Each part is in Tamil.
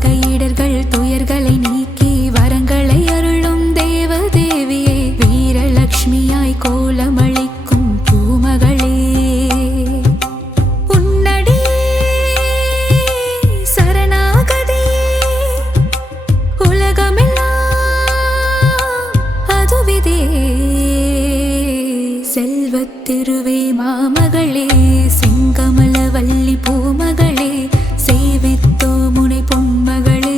வகையிடர்கள் துயர்களை நீக்கி வரங்களை அருளும் தேவதேவியே, வீரலட்சுமியாய் கோலமளிக்கும் பூமகளே, உன்னடி சரணாகதி உலகமெல்லாம் அதுவிதே. செல்வத்திருவே மாமகளே, செங்கமல வள்ளி பூமகளே, சேவித்தோ முனை பொன்மகளே.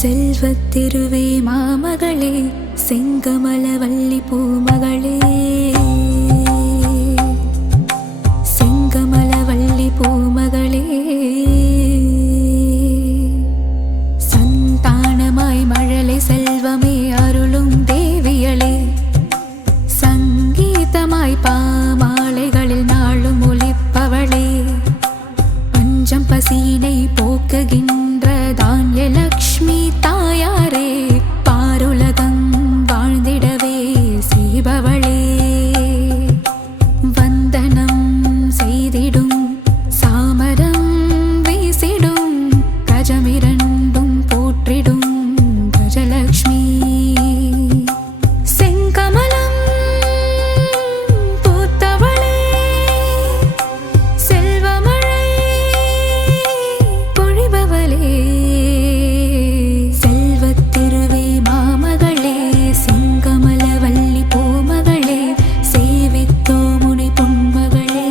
செல்வத்திருவே மாமகளே, செங்கமல வள்ளி பூமகளே, செங்கமல வள்ளி பூமகளே. சந்தானமாய் மழலை செல்வமே அருளும் தேவியளே, சங்கீதமாய் பாமாலைகளில் நாளும் ஒலிப்பவளே, பஞ்சம் பசியினை போக்குகின்ற தான்யலக்ஷ்மி தாயாரே, பாருலகம் வாழ்ந்திடவே செய்பவளே, வந்தனம் செய்திடும் சாமரம் வீசிடும் கஜமிரண்டும் போற்றிடும் கஜலக்ஷ்மி. செங்கமலம் பூத்தவளே, செல்வமழை பொழிபவளே, செல்வத்திருவே மாமகளே, செங்கமல வள்ளி பூமகளே, சேவித்தோ முனை பொன்மகளே.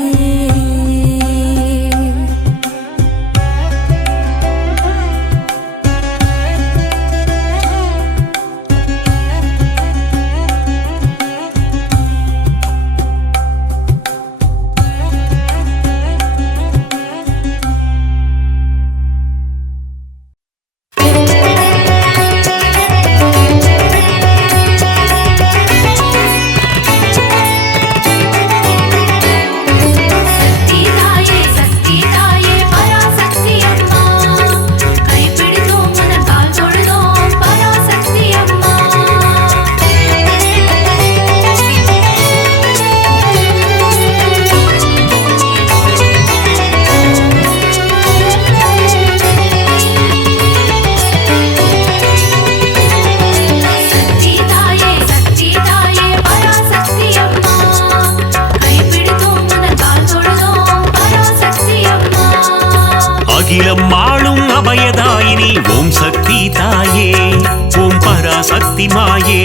அகிலம் ஆளும் அபயதாயினி ஓம் சக்தி தாயே, ஓம் பராசக்தி மாயே,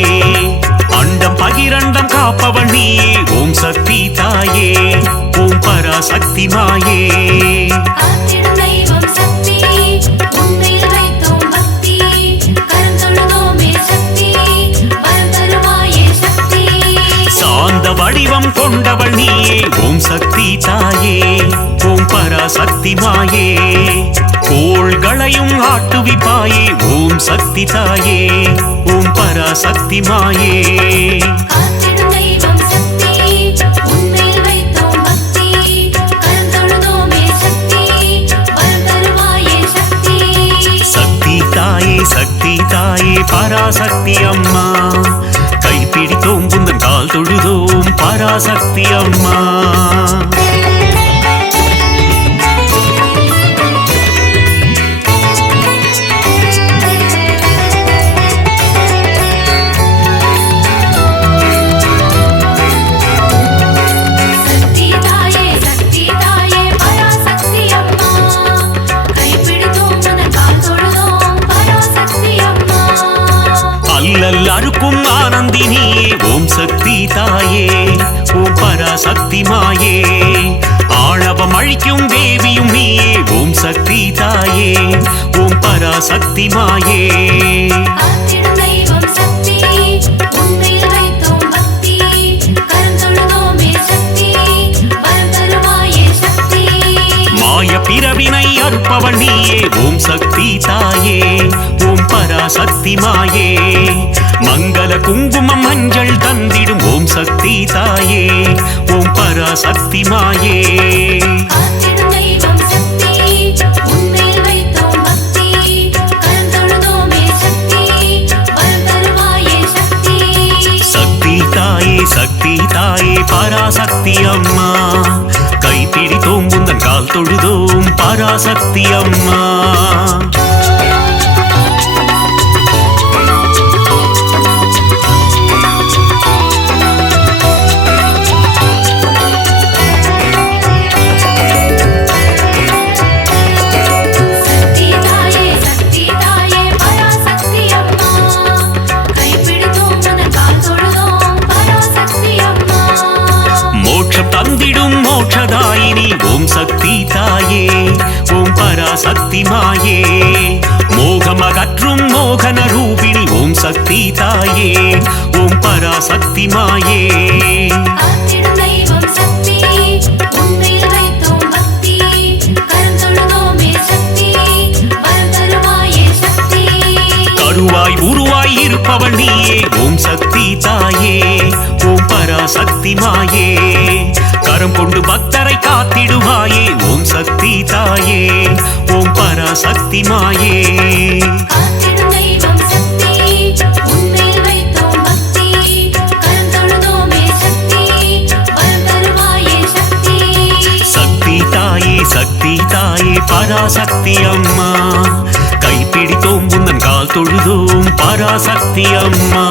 அண்டம் பகிரண்டம் காப்பவன் நீயே, ஓம் சக்தி தாயே, ஓம் பராசக்தி மாயே. சாந்த வடிவம் கொண்டவள் நீயே, ஓம் சக்தி தாயே, ஓம் பராசக்தி மாயே, கோள்களையும் ஆட்டுவிப்பாயே, ஓம் சக்தி தாயே, ஓம் பராசக்தி மாயே. சக்தி தாயே, சக்தி தாயே, பராசக்தி அம்மா, கைப்பிடித்தோம் புந்தன் கால் தொழுதோம் பராசக்தி அம்மா. அல்லருக்கும் ஆனந்தினியே, ஓம் சக்தி தாயே, ஓம் பராசக்தி மாயே, ஆணவம் அழிக்கும் தேவியும் நீயே, ஓம் சக்தி தாயே, ஓம் பராசக்தி மாயே. மாய பிறவினை அறுப்பவள் நீயே ஓம் சக்தி தாயே ஓம் பராசக்தி மாயே மங்கள குங்குமம் மஞ்சள் தந்திடும் ஓம் சக்தி தாயே ஓம் பராசக்தி மாயே சக்தி தாயே பராசக்தி அம்மா கைப்பிடித்தோம் உந்தன் கால் தொழுதோம் பராசக்தி அம்மா தந்திடும் மோட்சதாயினி ஓம் சக்தி தாயே ஓம் பராசக்தி மாயே மோகமகற்றும் மோகன ரூபிணி ஓம் சக்தி தாயே ஓம் பராசக்தி மாயே கருவாய் உருவாய் இருப்பவள் நீயே ஓம் சக்தி தாயே ஓம் பராசக்தி மாயே கரம் கொண்டு பக்தரை காத்திடுவாயே ஓம் சக்தி தாயே ஓம் பராசக்தி மாயே சக்தி தாயே சக்தி தாயே பராசக்தி அம்மா கைப்பிடித்தோம் உந்தன் கால் தொழுதோம் பராசக்தி அம்மா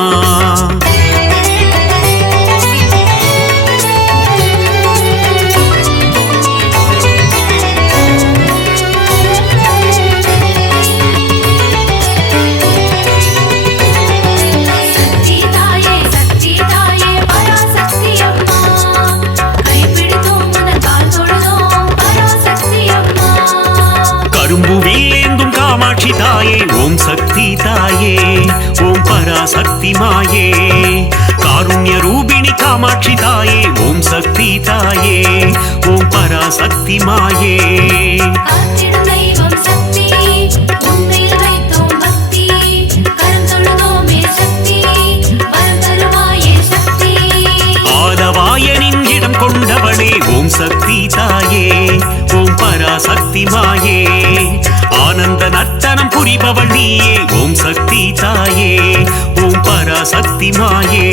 காமாட்சி தாயே ஓம் சக்தி தாயே ஓம் பராசக்தி மாயே காருண்ய ரூபிணி காமாட்சி தாயே ஓம் சக்தி தாயே ஓம் பராசக்தி மாயே ஆலவாயனின் இடம் கொண்டவளே ஓம் சக்தி தாயே ஓம் பராசக்தி மாயே ஆனந்த நர்த்தனம் புரிபவள் நீயே ஓம் சக்தி தாயே ஓம் பராசக்தி மாயே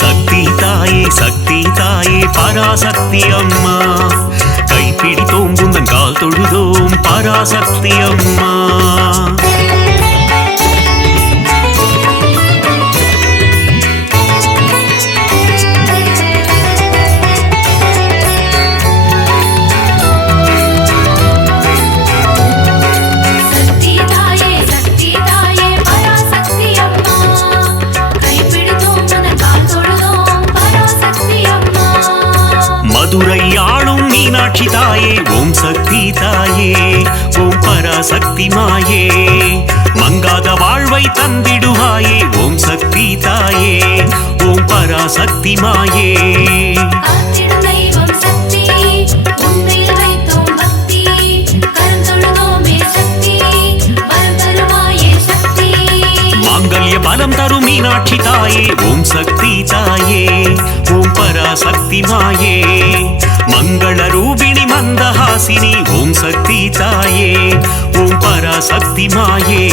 சக்தி தாயே சக்தி தாயே பராசக்தி அம்மா கைப்பிடித்தோம் உந்தன் கால் தொழுதோம் பராசக்தி அம்மா மதுரை ஆளும் மீனாட்சி தாயே ஓம் சக்தி தாயே ஓம் பராசக்தி மாயே மங்காத வாழ்வை தந்திடுவாயே ஓம் சக்தி தாயே ஓம் பராசக்தி மாயே மாங்கல்ய பலம் தரும் மீனாட்சி தாயே ஓம் சக்தி தாயே ஓம் பராசக்தி மாயே மங்கள ரூபிணி மந்தஹாசினி ஓம் சக்தி தாயே ஓம் பராசக்தி மாயே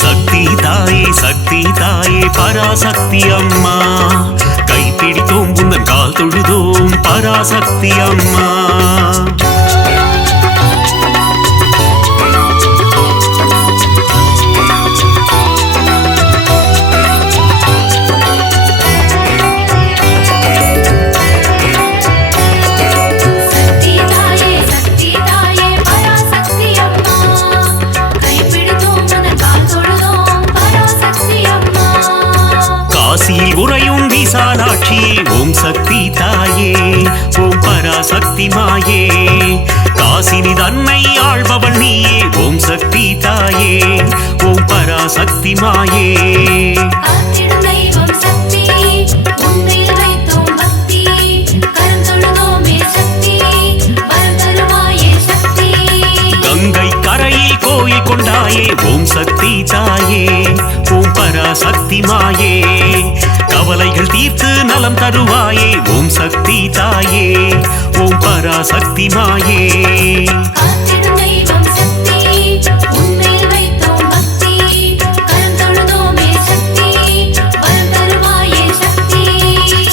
சக்தி தாயே சக்தி தாயே பராசக்தி அம்மா கைப்பிடித்தோம் உந்தன் கால் தொழுதோம் பராசக்தி அம்மா காசியில் உறையும் விசாலாட்சியே ஓம் சக்தி தாயே பராசக்தி மாயே காசினி தன்னை ஆள்பவள் நீயே ஓம் சக்தி தாயே ஓம் பராசக்தி மாயே காத்திடும் தெய்வம் சக்தி உன்னில் வைத்தோம் பக்தி கரம் தொழுதோமே சக்தி வரம் தருவாயே சக்தி கங்கை கரையில் கோயில் கொண்டாயே ஓம் சக்தி தாயே ஓம் பராசக்தி மாயே கவலைகள் தீர்த்து நலம் தருவாயே ஓம் சக்தி தாயே ஓம் பராசக்தி மாயே காத்திடும் தெய்வம் சக்தி உன்னில் வைத்தோம் பக்தி கரம் தொழுதோமே சக்தி வரம் தருவாயே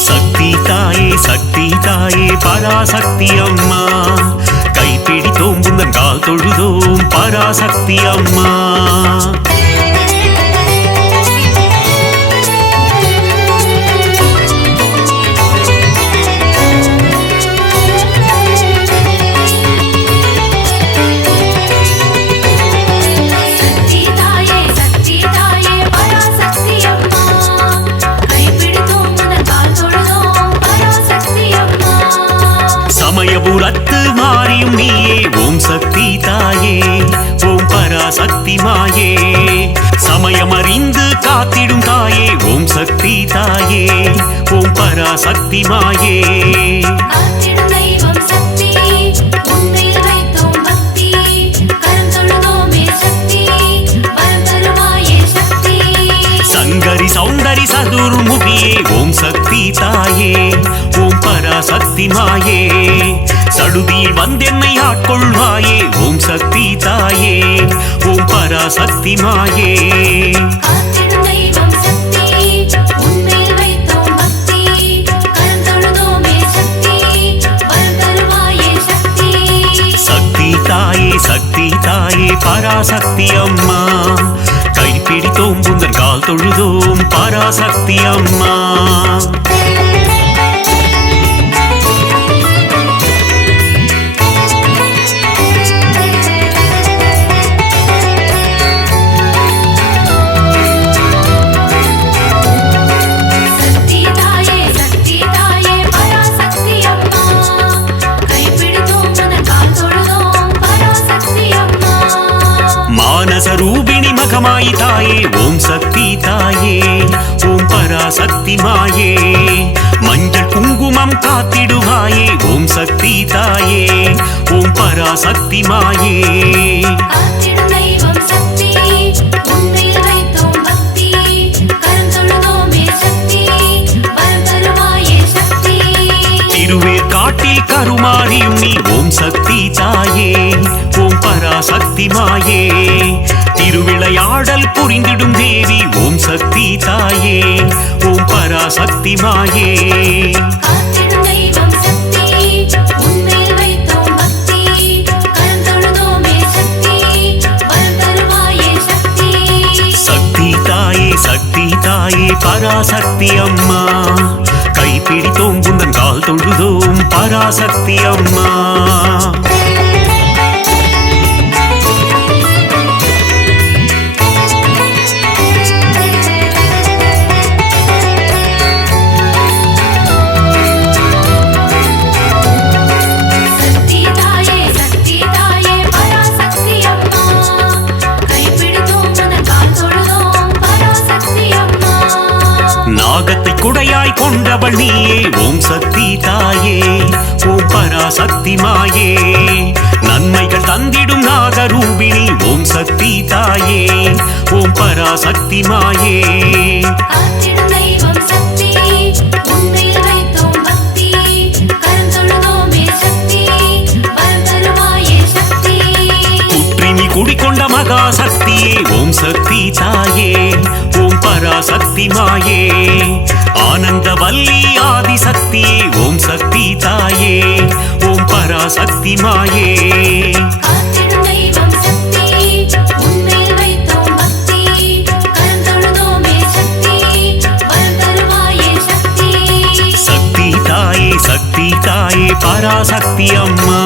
சக்தி சக்தி தாயே பராசக்தி அம்மா கைப்பிடித்தோம் உந்தன் கால் தொழுதோம் பராசக்தி அம்மா சக்தி தாயே பராசக்தி அம்மா கைப்பிடித்தோம் உந்தன் கால் தொழுதோம் பராசக்தி அம்மா சமயபுரத்து மாறியும் நீயே ஓம் சக்தி தாயே ஓம் பராசக்தி மாயே சமயமறிந்து காத்திடும் தாயே ஓம் சக்தி தாயே ஓம் பராசக்தி மாயே காத்திடும் தெய்வம் சக்தி உன்னில் வைத்தோம் பக்தி கரம் தொழுதோமே சக்தி வரம் தருவாயே சக்தி சங்கரி சௌந்தரி சதுர்முகியே ஓம் சக்தி தாயே ஓம் பராசக்தி மாயே சடுதியில் வந்தென்னை ஆட்கொள்வாயே ஓம் சக்தி தாயே ஓம் பராசக்தி மாயே காத்திடும் தெய்வம் சக்தி உன்னில் வைத்தோம் பக்தி கரம் தொழுதோமே சக்தி வரம் தருவாயே சக்தி சக்தி தாயே பராசக்தி அம்மா கைப்பிடித்தோம் உந்தன் கால் தொழுதோம் பராசக்தி அம்மா சக்தி தாயே பராசக்தி அம்மா கைப்பிடித்தோம் உந்தன் கால் தொழுதோம் பராசக்தி அம்மா மானச ரூபிணி மகமாயி தாயே ஓம் சக்தி தாயே ஓம் பராசக்தி மாயே மஞ்சள் குங்குமம் காத்திடுவாயே ஓம் சக்தி தாயே ஓம் பராசக்தி மாயே காத்திடும் தெய்வம் சக்தி உன்னில் வைத்தோம் பக்தி கரம் தொழுதோமே சக்தி வரம் தருவாயே சக்தி திருவேற்காட்டில் கருமாரியும் நீ ஓம் சக்தி தாயே ஓம் பராசக்தி மாயே திருவிளையாடல் புரிந்திடும் தேவி ஓம் சக்தி தாயே ஓம் பராசக்தி மாயே காத்திடும் தெய்வம் சக்தி உன்னில் வைத்தோம் பக்தி கரம் தொழுதோமே சக்தி வரம் தருவாயே சக்தி சக்தி தாயே பராசக்தி அம்மா கைப்பிடித்தோம் உந்தன் கால் தொழுதோம் பராசக்தி அம்மா சக்தி தாயே பராசக்தி அம்மா கைப்பிடித்தோம் உந்தன் கால் தொழுதோம் பராசக்தி அம்மா நாகத்தை குடையாய் கொண்டவள் நீயே ஓம் சக்தி தாயே ஓம் பராசக்தி மாயே நன்மைகள் தந்திடும் நாகரூபிணி ஓம் சக்தி தாயே ஓம் பராசக்தி மாயே காத்திடும் தெய்வம் சக்தி உன்னில் வைத்தோம் பக்தி கரம் தொழுதோமே சக்தி வரம் தருவாயே சக்தி குற்றினி குடிக்கொண்ட மகா சக்தியே ஓம் சக்தி தாயே ஓம் பராசக்தி மாயே ஆனந்த வல்லி ஆதிசக்தியே ஓம் சக்தி தாயே ஓம் பராசக்தி மாயே காத்திடும் தெய்வம் சக்தி உன்னில் வைத்தோம் பக்தி கரம் தொழுதோமே சக்தி வரம் தருவாயே சக்தி சக்தி தாயே பராசக்தி அம்மா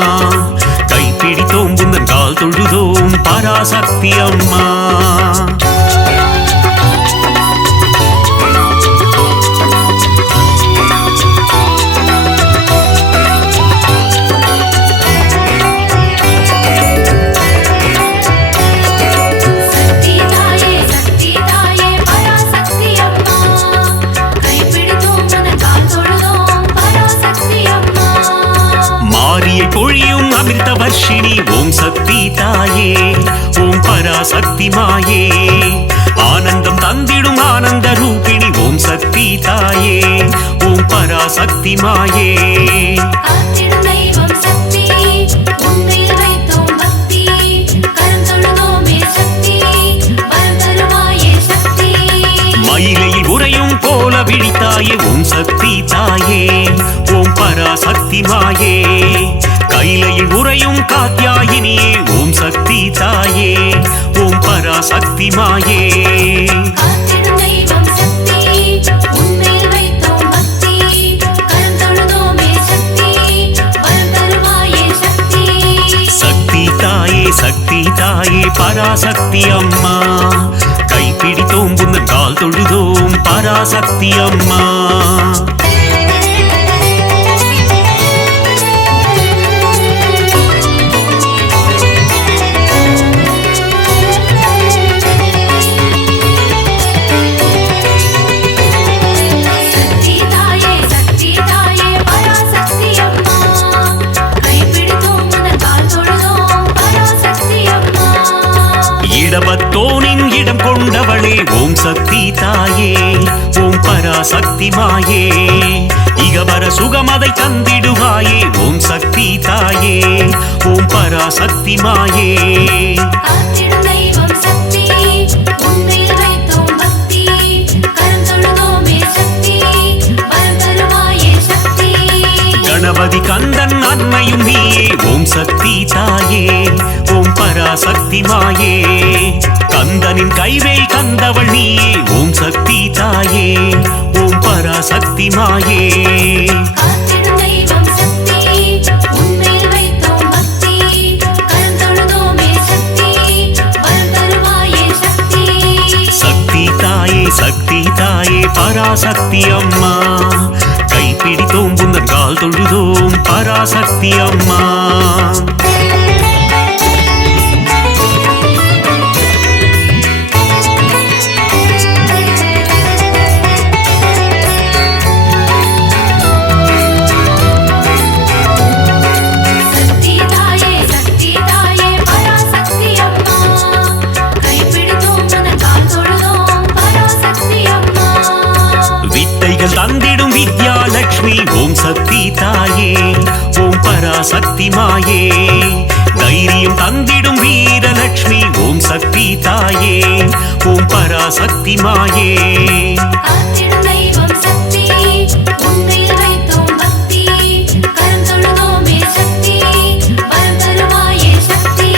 கைப்பிடித்தோம் உந்தன் கால் தொழுதோம் பராசக்தி அம்மா ஆரியை பொழியும் அமிர்த வர்ஷினி ஓம் சக்தி தாயே ஓம் பராசக்தி மாயே ஆனந்தம் தந்திடும் ஆனந்த ரூபிணி ஓம் சக்தி தாயே ஓம் பராசக்தி மாயே காத்திடும் தெய்வம் சக்தி உன்மேல் வைத்தோம் பக்தி கரம் தொழுதோமே சக்தி வரம் தருவாயே சக்தி மயிலையில் உறையும் போல விழித்தாயே ஓம் சக்தி தாயே ஓம் பராசக்தி மாயே கைலையில் உறையும் காத்யாயினியே ஓம் சக்தி தாயே ஓம் பராசக்தி மாயே காத்திடும் தெய்வம் சக்தி உன்மேல் வைத்தோம் பக்தி கரம் தொழுதோமே சக்தி வரம் தருவாயே சக்தி சக்தி தாயே சக்தி தாயே பராசக்தி அம்மா கைப்பிடித்தோம் புந்தன் கால் தொழுதோம் பராசக்தி அம்மா சக்தி தாயே பராசக்தி அம்மா கைப்பிடித்தோம் முதல் கால் தொழுதோம் பராசக்தி அம்மா இடபத்தோனின் இடம் கொண்டவளே ஓம் சக்தி தாயே ஓம் பராசக்தி மாயே இகவர சுகமதை தந்திடுவாயே ஓம் சக்தி தாயே ஓம் பராசக்தி மாயே காத்திடும் தெய்வம் சக்தி உன்மேல் வைத்தோம் பக்தி கரம் தொழுதோமே சக்தி வரம் தருவாயே சக்தி கணபதி கந்தன் அன்னையும் நீயே ஓம் சக்தி தாயே ஓம் பராசக்தி மாயே கந்தனின் கைவேல் கந்தவள் நீயே ஓம் சக்தி தாயே ஓம் பராசக்தி மாயே காத்திடும் தெய்வம் சக்தி உன்மேல் வைத்தோம் பக்தி கரம் தொழுதோமே சக்தி வரம் தருவாயே சக்தி சக்தி தாயே பராசக்தி அம்மா கைப்பிடித்தோம் புந்தன் கால் தொழுதோம் பராசக்தி அம்மா சக்தி தாயே பராசக்தி அம்மா கைப்பிடித்தோம் முதல் கால் தொழுதோம் பராசக்தி அம்மா வித்தைகள் தந்திடும் வித்யாலட்சுமி ஓம் சக்தி தாயே ஓம் பராசக்தி மாயே தைரியம் தந்திடும் வீரலட்சுமி ஓம் சக்தி தாயே ஓம் பராசக்தி மாயே காத்திடும் தெய்வம் சக்தி உன்மேல் வைத்தோம் பக்தி கரம் தொழுதோமே சக்தி வரம் தருவாயே சக்தி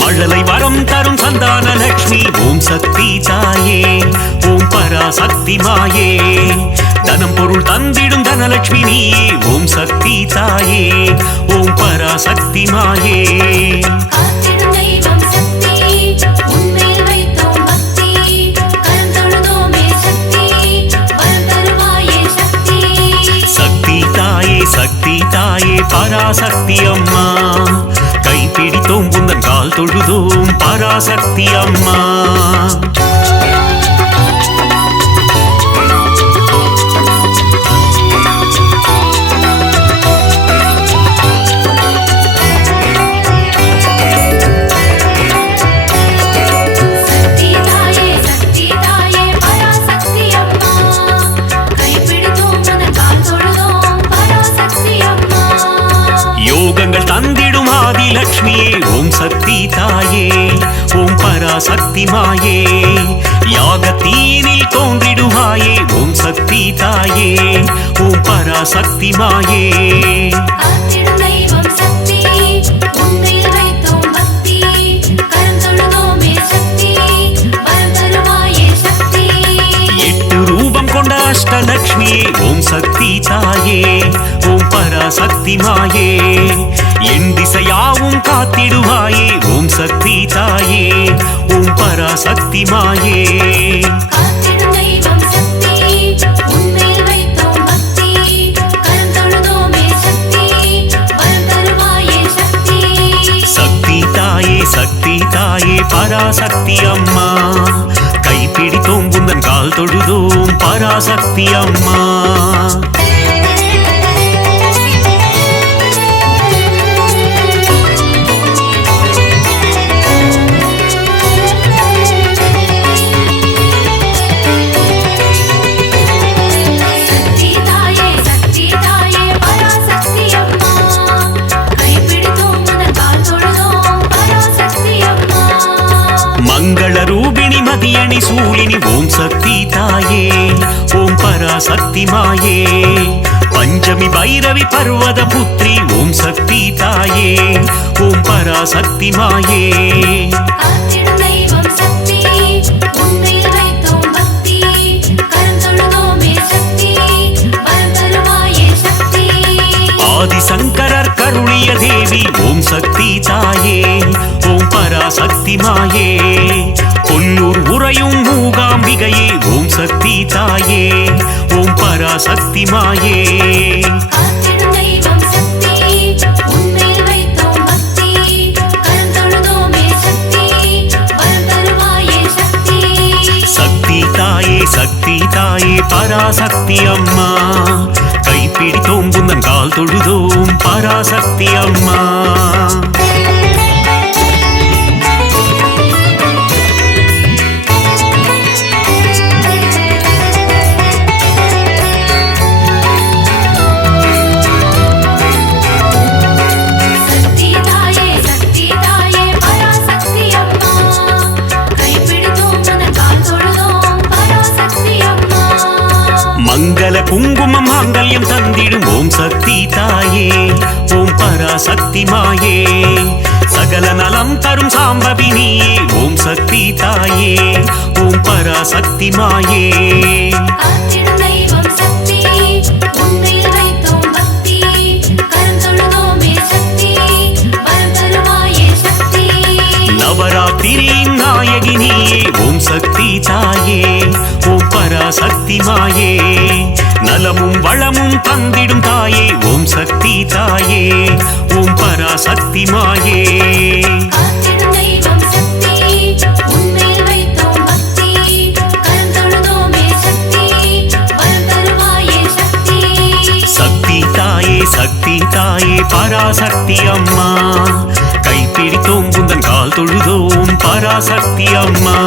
மழலை வரம் தரும் சந்தான லட்சுமி ஓம் சக்தி தாயே ஓம் பராசக்தி மாயே தனம் பொருள் தந்திடும் தனலட்சுமி நீயே ஓம் சக்தி தாயே ஓம் பராசக்தி மாயே காத்திடும் தெய்வம் சக்தி உன்மேல் வைத்தோம் பக்தி கரம் தொழுதோமே சக்தி வரம் தருவாயே சக்தி சக்தி தாயே பராசக்தி அம்மா கைப்பிடித்தோம் புந்தன் கால் தொழுதோம் பராசக்தி அம்மா சக்தி தாயே பராசக்தி அம்மா கைப்பிடித்தோம் முதல் கால் தொழுதோம் பராசக்தி அம்மா யோகங்கள் தந்திடும் ஆதிலட்சுமியே ஓம் சக்தி தாயே ஓம் பராசக்தி மாயே யாகத்தீனில் தோன்றிடுவாயே ஓம் சக்தி தாயே ஓம் பராசக்தி மாயே காத்திடும் தெய்வம் சக்தி உன்மேல் வைத்தோம் பக்தி கரம் தொழுதோமே சக்தி வரம் தருவாயே சக்தி எட்டு ரூபம் கொண்ட அஷ்டலட்சுமியே ஓம் சக்தி தாயே ஓம் பராசக்தி மாயே என் திசையாவும் காத்திடுவாயே ஓம் சக்தி தாயே ஓம் பராசக்தி மாயே காத்திடும் தெய்வம் சக்தி உன்மேல் வைத்தோம் பக்தி கரம் தொழுதோமே சக்தி வரம் தருவாயே சக்தி சக்தி தாயே பராசக்தி அம்மா கைப்பிடித்தோம் புந்தன் கால் தொழுதோம் பராசக்தி அம்மா பராசக்தி மாயே பஞ்சமி பைரவி பர்வத புத்ரி ஓம் சக்தி தாயே ஓம் பராசக்தி மாயே காத்திடும் தெய்வம் சக்தி உன்மேல் வைத்தோம் பக்தி கரம் தொழுதோமே சக்தி வரம் தருவாயே சக்தி ஆதிசங்கரர் கருளிய தேவி ஓம் சக்தி தாயே ஓம் பராசக்தி மாயே கொல்லூர் உறையும் மூகாம்பிகையே ஓம் சக்தி தாயே ஓம் பராசக்தி மாயே காத்திடும் தெய்வம் சக்தி உன்மேல் வைத்தோம் பக்தி கரம் தொழுதோமே சக்தி வரம் தருவாயே சக்தி சக்தி தாயே பராசக்தி அம்மா கைப்பிடித்தோம் புந்தன் கால் தொழுதோம் பராசக்தி அம்மா சக்தி தாயே பராசக்தி அம்மா கைப்பிடித்தோம் உந்தன் கால் தொழுதோம் பராசக்தி அம்மா மங்கள குங்குமம் மாங்கல்யம் தந்திடும் ஓம் சக்தி தாயே ஓம் பராசக்தி மாயே சகல நலம் தரும் சாம்பவி நீயே ஓம் சக்தி தாயே ஓம் பராசக்தி மாயே காத்திடும் தெய்வம் சக்தி உன்மேல் வைத்தோம் பக்தி கரம் தொழுதோமே சக்தி வரம் தருவாயே சக்தி நவராத்திரியின் நாயகி நீயே ஓம் சக்தி தாயே ஓம் பராசக்தி மாயே நலமும் வளமும் தந்திடும் தாயே ஓம் சக்தி தாயே ஓம் பராசக்தி மாயே காத்திடும் தெய்வம் சக்தி உன்மேல் வைத்தோம் பக்தி கரம் தொழுதோமே சக்தி வரம் தருவாயே சக்தி சக்தி தாயே பராசக்தி அம்மா கைப்பிடித்தோம் புந்தன் கால் தொழுதோம் பராசக்தி அம்மா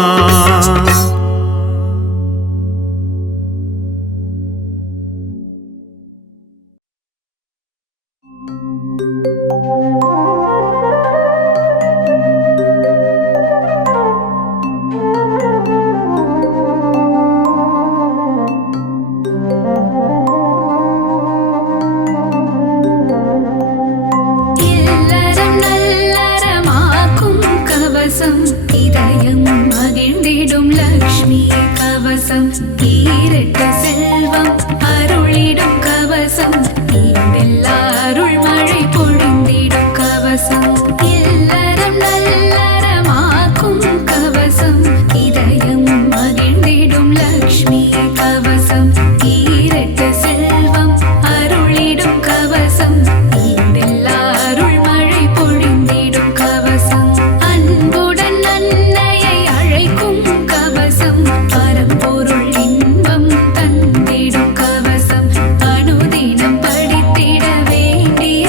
இல்லறம் நல்லறமாக்கும் கவசம் இதயம் மகிழ்ந்திடும் லக்ஷ்மி கவசம் ஈரட்டு செல்வம் அருளிடும் கவசம் ஈடெல்லா அருள் மழை பொழிந்திடும் கவசம் இல்லறம் நல்லறமாக்கும் கவசம் இதயம் மகிழ்ந்திடும் லக்ஷ்மி கவசம் ஈரட்டு செல்வம் அருளிடும் கவசம் ஈடெல்லா அருள் மழை பொழிந்திடும் கவசம் அன்புடன் அன்னையை அழைக்கும் கவசம் பரம்பொருள் இன்பம் தந்திடும் கவசம் அனுதினம் படித்திட வேண்டிய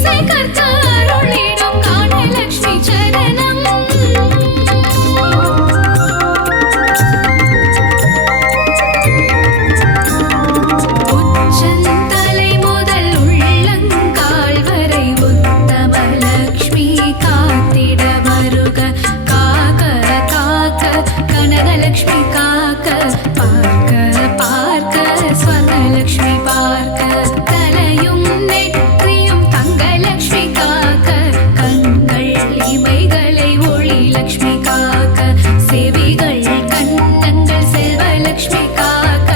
இசை கற்று அருளிடும் கானலக்ஷ்மி சரணம். உச்சந்தலை முதல் உள்ளங்கால் வரை உத்தமலக்ஷ்மி காத்திட வருக. காக்க காக்க கனகலக்ஷ்மி காக்க, பார்க்க பார்க்க ஸ்வர்ணலக்ஷ்மி பார்க்க, தலையும் நெற்றியும் தங்கலக்ஷ்மி காக்க, கண்கள் இமைகளை ஒளி லக்ஷ்மி காக்க, செவிகள் கன்னங்கள் செல்வலக்ஷ்மி காக்க,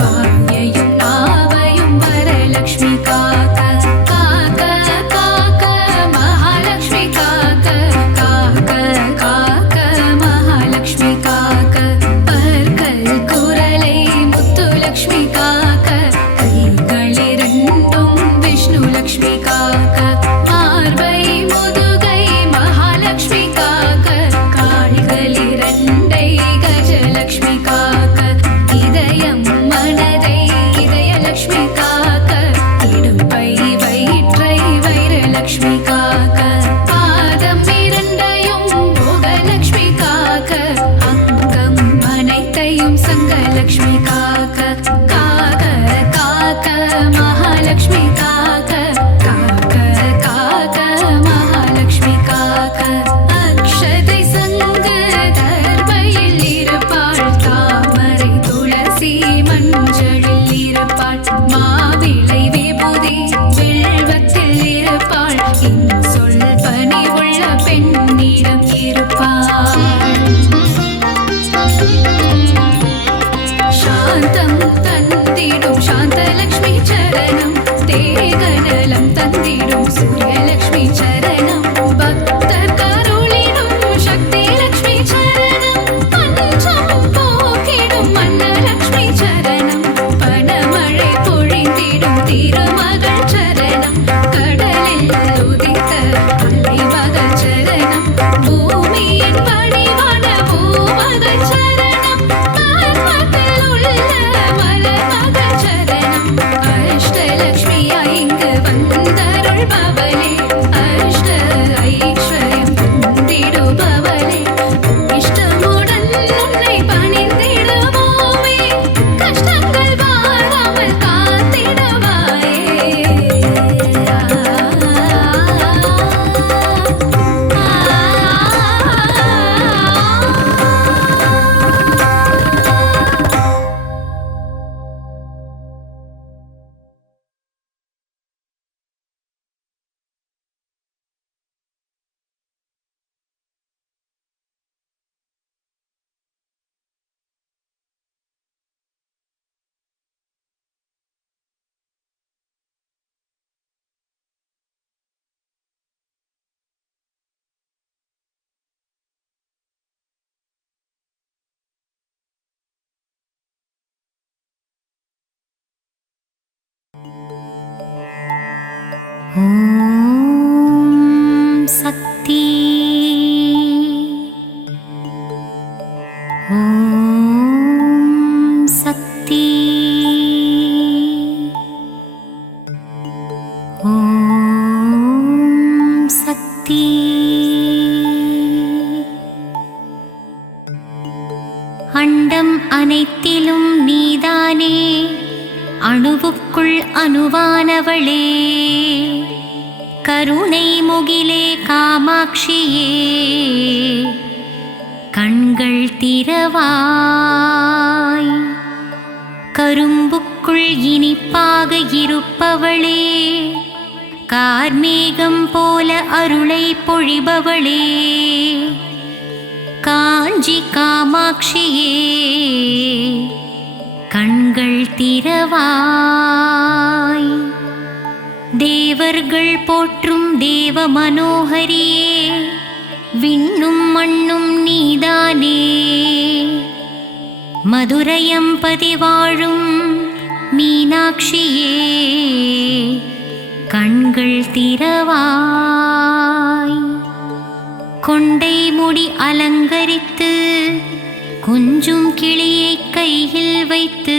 வாயையும் நாவையும் வரலக்ஷ்மி காக்க, காக்க காக்க மகாலக்ஷ்மி காக்க, காக்க காக்க மகாலக்ஷ்மி காக்க, பற்கள் குரலை முத்துலக்ஷ்மி காக்க, கைகளிரண்டும் விஷ்ணு லக்ஷ்மி காக்க, பார்வை முதுகை மகாலக்ஷ்மி காக்க, கால்களிரண்டை கஜலக்ஷ்மி காக்க, இதயம் மனதை இதயலக்ஷ்மி காக்க, இடுப்பை வயிற்றை வைரலக்ஷ்மி காக்க, பாதம் இரண்டையும் போகலக்ஷ்மி காக்க, அங்கம் அனைத்தையும் சங்கலக்ஷ்மி காக்க, காக்க காக்க மகாலக்ஷ்மி காக்க, காக்க காக்க மகாலக்ஷ்மி காக்க, அக்ஷதை சங்கு தர்பையில் இருப்பாள், தாமரை துளசி மஞ்சளில் இருப்பாள், மாவிளை விபூதி வில்வத்தில் இருப்பாள், இன்சொல் பணிவுள்ள பெண்ணிடம் இருப்பாள். சாந்தம் தந்திடும் சாந்தலக்ஷ்மி சரணம், தேகநலம் தந்திடும் சூரியலக்ஷ்மி சரணம், பக்தர் கருளிடும் சக்தி லக்ஷ்மி சரணம், பஞ்சம் போக்கிடும் மன்னலக்ஷ்மி சரணம், பணமழை பொழிந்திடும் திருமகள் சரணம், கடலில் உதித்த அலைமகள் சரணம், பூமியின் வடிவான பூமகள் சரணம், பர்வத்தில் உள்ள மலர்மகள் சரணம், அஷ்டலக்ஷ்மியா இங்கு வந்தருள்பவளே, அஷ்ட ஐஸ்வர்யம் தந்திடுபவளே, இஷ்டமுடன் உன்னை பணிந்திடுவோமே, கஷ்டங்கள் வாராமல் காத்திடுவாயே. ஓம் சக்தி, ஓம் சக்தி, ஓம் சக்தி. அண்டம் அனைத்திலும் நீதானே, அணுவுக்குள் அணுவானவளே, கருணை முகிலே காமாட்சியே, கண்கள் திறவாய், கரும்புக்குள் இனிப்பாக இருப்பவளே, கார்மேகம் போல அருளை பொழிபவளே, காஞ்சி காமாட்சியே, கண்கள் திறவாய், தேவர்கள் போற்றும் தேவ மனோகரியே, விண்ணும் மண்ணும் நீதானே, மதுரையம்பதி வாழும் மீனாட்சியே, கண்கள் திறவாய், கொண்டை முடி அலங்கரித்து கொஞ்சும் கிளியை கையில் வைத்து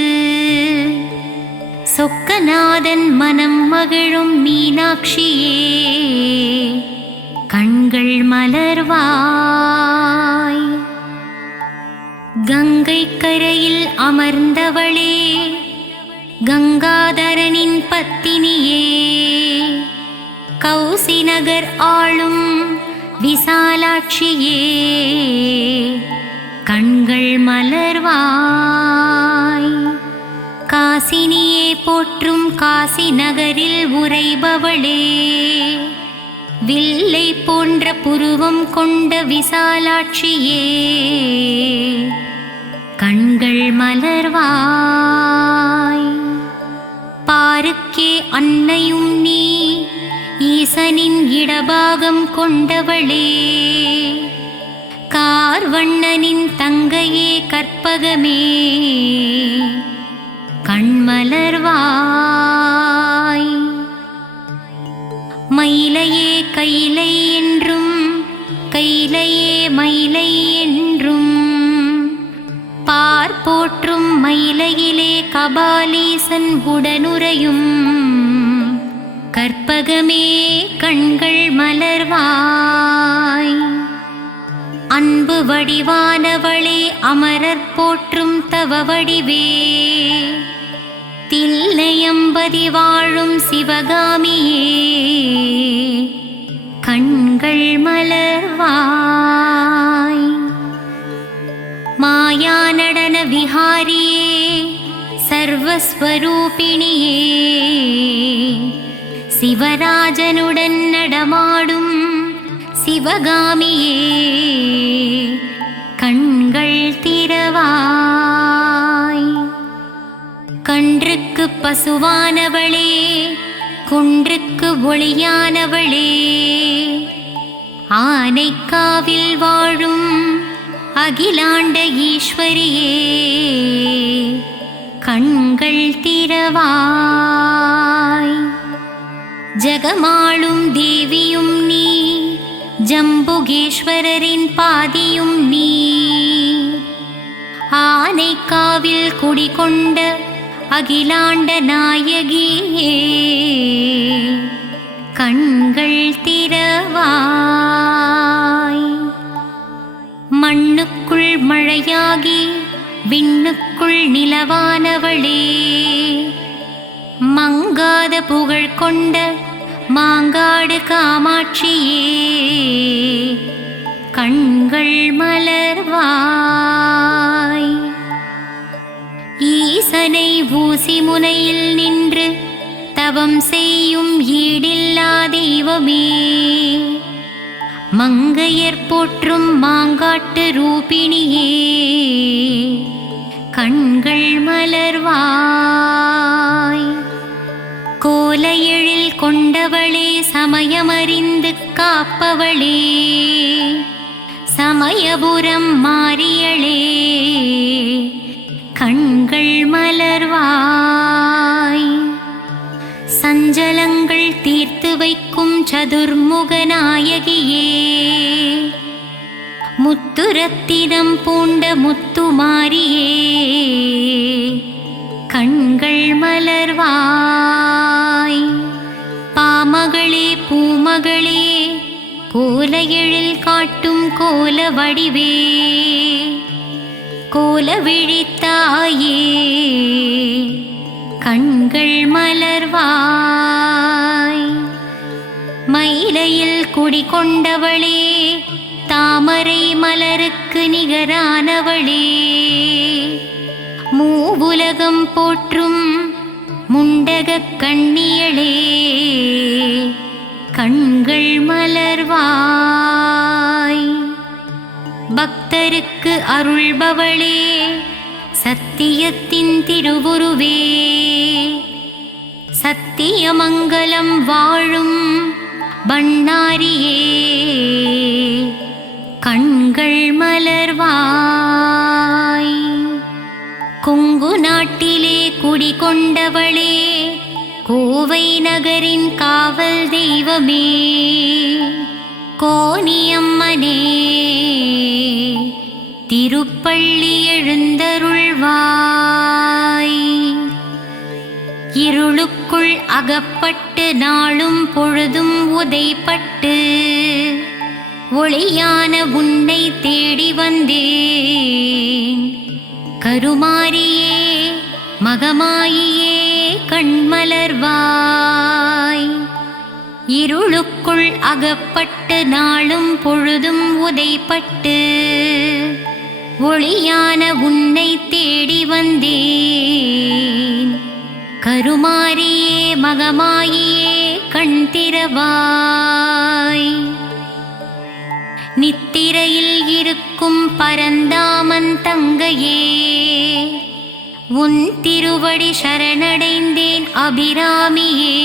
சொக்கநாதன் மனம் மகிழும் மீனாட்சியே கண்கள் மலர்வாய். கங்கை கரையில் அமர்ந்தவளே கங்காதரனின் பத்தினியே கௌசி நகர் ஆளும் விசாலாட்சியே கண்கள் மலர்வாய். காசினியே போற்றும் காசி நகரில் உறைபவளே வில்லை போன்ற புருவம் கொண்ட விசாலாட்சியே கண்கள் மலர்வாய். பாருக்கே அன்னையும் நீ ஈசனின் இடபாகம் கொண்டவளே கார்வண்ணனின் தங்கையே கற்பகமே கண்மலர்வாய். மயிலையே கைலை என்றும் கைலையே மயிலை என்றும் பார்ப்போற்றும் மயிலையிலே கபாலீசன் உடனுறையும் கற்பகமே கண்கள் மலர்வாய். அன்பு வடிவானவளே அமரர் போற்றும் தவ வடிவே தில்லையம்பதி வாழும் சிவகாமியே கண்கள் மலர்வாய். மாயா நடன விஹாரியே சர்வஸ்வரூபிணியே சிவராஜனுடன் நடமாடும் சிவகாமியே கண்கள் திறவாய். கன்றுக்கு பசுவானவளே குன்றுக்கு ஒளியானவளே ஆனைக்காவில் வாழும் அகிலாண்ட ஈஸ்வரியே கண்கள் திறவாய். ஜகமாளும் தேவியும் நீ ஜம்புகேஸ்வரரின் பாதியும் நீ ஆனைக்காவில் குடிகொண்ட அகிலாண்ட நாயகியே கண்கள் திறவாய். மண்ணுக்குள் மழையாகி விண்ணுக்குள் நிலவானவளே மங்காத புகழ் கொண்ட மாங்காடு காமாட்சியே கண்கள் மலர்வாய். ஈசனை ஊசி முனையில் நின்று தவம் செய்யும் ஈடில்லா தெய்வமே மங்கையர் போற்றும் மாங்காட்டு ரூபிணியே கண்கள் மலர்வாய். கோல எழில் கொண்டவளே சமயமறிந்து காப்பவளே சமயபுரம் மாறியளே கண்கள் மலர்வாய். சஞ்சலங்கள் தீர்த்து வைக்கும் சதுர்முக நாயகியே முத்துரத்தினம் பூண்ட முத்துமாரியே கண்கள் மலர்வாய். பாமகளே பூமகளே கோல எழில் காட்டும் கோல வடிவே கோல விழித்தாயே கண்கள் மலர்வாய். மயிலையில் குடிகொண்டவளே தாமரை மலருக்கு நிகரானவளே மூவுலகம் போற்றும் முண்டகக் கண்ணியளே கண்கள் மலர்வாய். பக்தருக்கு அருள்பவளே சத்தியத்தின் திருவுருவே சத்தியமங்கலம் வாழும் பண்ணாரியே கண்கள் மலர்வாய். கொங்கு நாட்டிலே குடிகொண்டவளே கோவை நகரின் காவல் தெய்வமே கோனியம்மனே திருப்பள்ளி எழுந்தருள்வாய். அகப்பட்டு நாளும் பொழுதும் உதைப்பட்டு ஒளியான உன்னை தேடி வந்தேன். கருமாரியே மகமாயியே கண்மலர்வாய். இருளுக்குள் அகப்பட்டு நாளும் பொழுதும் உதைப்பட்டு ஒளியான உன்னை தேடி வந்தேன். கருமாரியே மகமாயியே கண் திறவாய். நித்திரையில் இருக்கும் பரந்தாமன் தங்கையே, உன் திருவடி சரணடைந்தேன் அபிராமியே.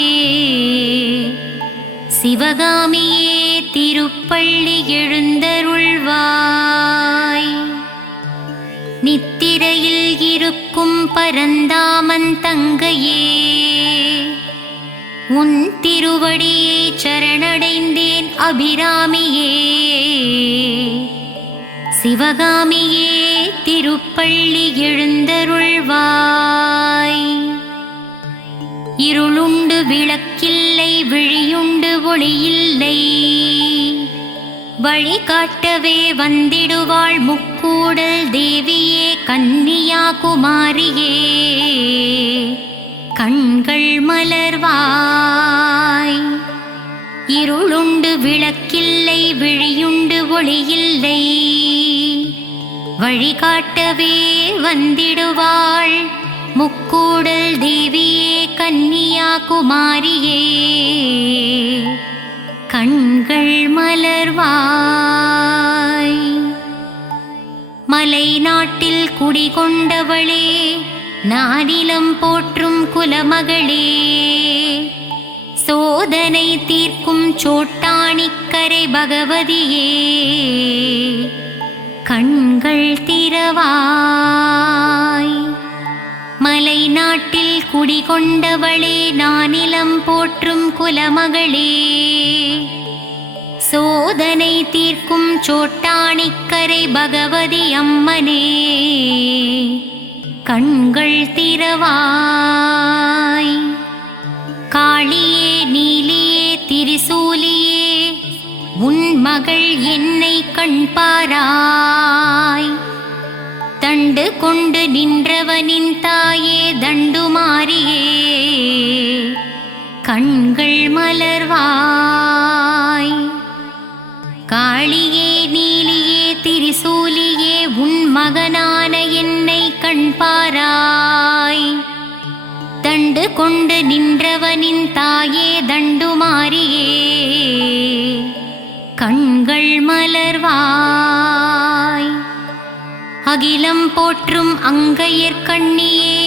சிவகாமியே திருப்பள்ளி எழுந்தருள்வாய். நித்திரையில் இருக்கும் பரந்தாமன் தங்கையே, உன் திருவடியை சரணடைந்தேன் அபிராமியே. சிவகாமியே திருப்பள்ளி எழுந்தருள்வாய். இருளுண்டு விளக்கில்லை, விழியுண்டு ஒளியில்லை, வழி காட்டவே வந்திடுவாள் முக்கூடல் தேவியே கன்னியாகுமாரியே. கண்கள் மலர்வாய். இருளுண்டு விளக்கில்லை, விழியுண்டு ஒளியில்லை, வழி காட்டவே வந்திடுவாள் முக்கூடல் தேவியே கன்னியாகுமாரியே. கண்கள் மலர்வாய். மலை நாட்டில் குடிகொண்டவளே, நானிலம் போற்றும் குலமகளே, சோதனை தீர்க்கும் சோட்டாணிக்கரை பகவதியே. கண்கள் திறவாய். மலை நாட்டில் குடிகொண்டவளே, நானிலம் போற்றும் குலமகளே, சோதனை தீர்க்கும் சோட்டாணிக்கரை பகவதி அம்மனே. கண்கள் திறவாய். காளியே நீலியே திரிசூலியே, உன் மகள் என்னை கண்பாராய். தண்டு கொண்டு நின்றவனின் தாயே தண்டுமாரியே. கண்கள் மலர்வாய். காளியே நீலியே திரிசூலியே, உன் மகனான என்னை கண்பாராய். தண்டு கொண்டு நின்றவனின் தாயே தண்டுமாரியே. கண்கள் மலர்வாய். அகிலம் போற்றும் அங்கையர்கண்ணியே,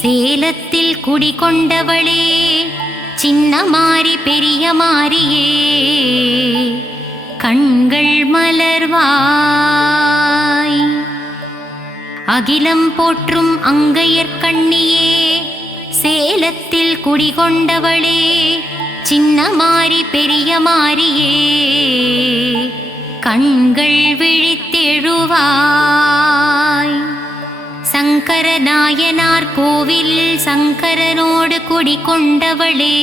சேலத்தில் குடிகொண்டவளே, சின்ன மாரி பெரிய மாரியே. கண்கள் மலர்வாய். அகிலம் போற்றும் அங்கையர்கண்ணியே, சேலத்தில் குடிகொண்டவளே, சின்ன மாரி பெரிய மாரியே. கண்கள் விழித்தெழுவாய். சங்கர நாயனார் கோவிலில் சங்கரனோடு குடிகொண்டவளே,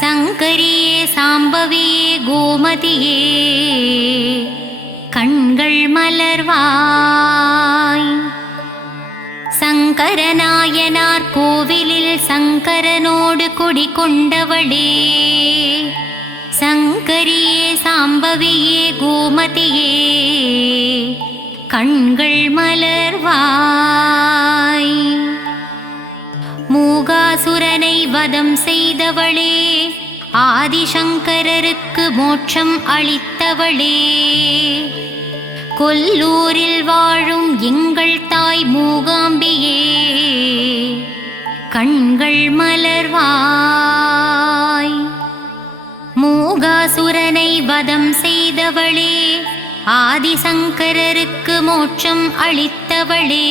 சங்கரியே சாம்பவியே கோமதியே. கண்கள் மலர்வாய். சங்கரநாயனார் கோவிலில் சங்கரனோடு குடிகொண்டவளே, சங்கரியே சாம்பவியே கோமதியே. கண்கள் மலர்வாய். மூகாசுரனை வதம் செய்தவளே, ஆதிசங்கரருக்கு மோட்சம் அளித்தவளே, கொல்லூரில் வாழும் எங்கள் தாய் மூகாம்பியே. கண்கள் மலர்வாய். மூகாசுரனை வதம் செய்தவளே, ஆதிசங்கரருக்கு மோட்சம் அளித்தவளே,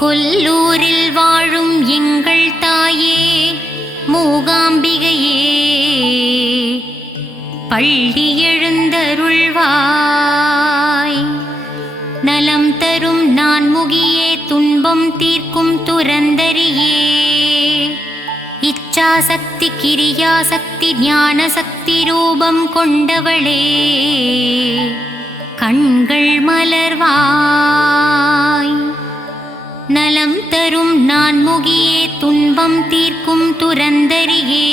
கொல்லூரில் வாழும் எங்கள் தாயே மூகாம்பிகையே. பள்ளி எழுந்தருள்வாய். நலம் தரும் நான்முகியே, துன்பம் தீர்க்கும் துரந்தரியே. இச்சாசக்தி கிரியாசக்தி ஞானசக்தி ரூபம் கொண்டவளே கண்கள் மலர்வாய். நலம் தரும் நான்முகியே துன்பம் தீர்க்கும் துரந்தரியே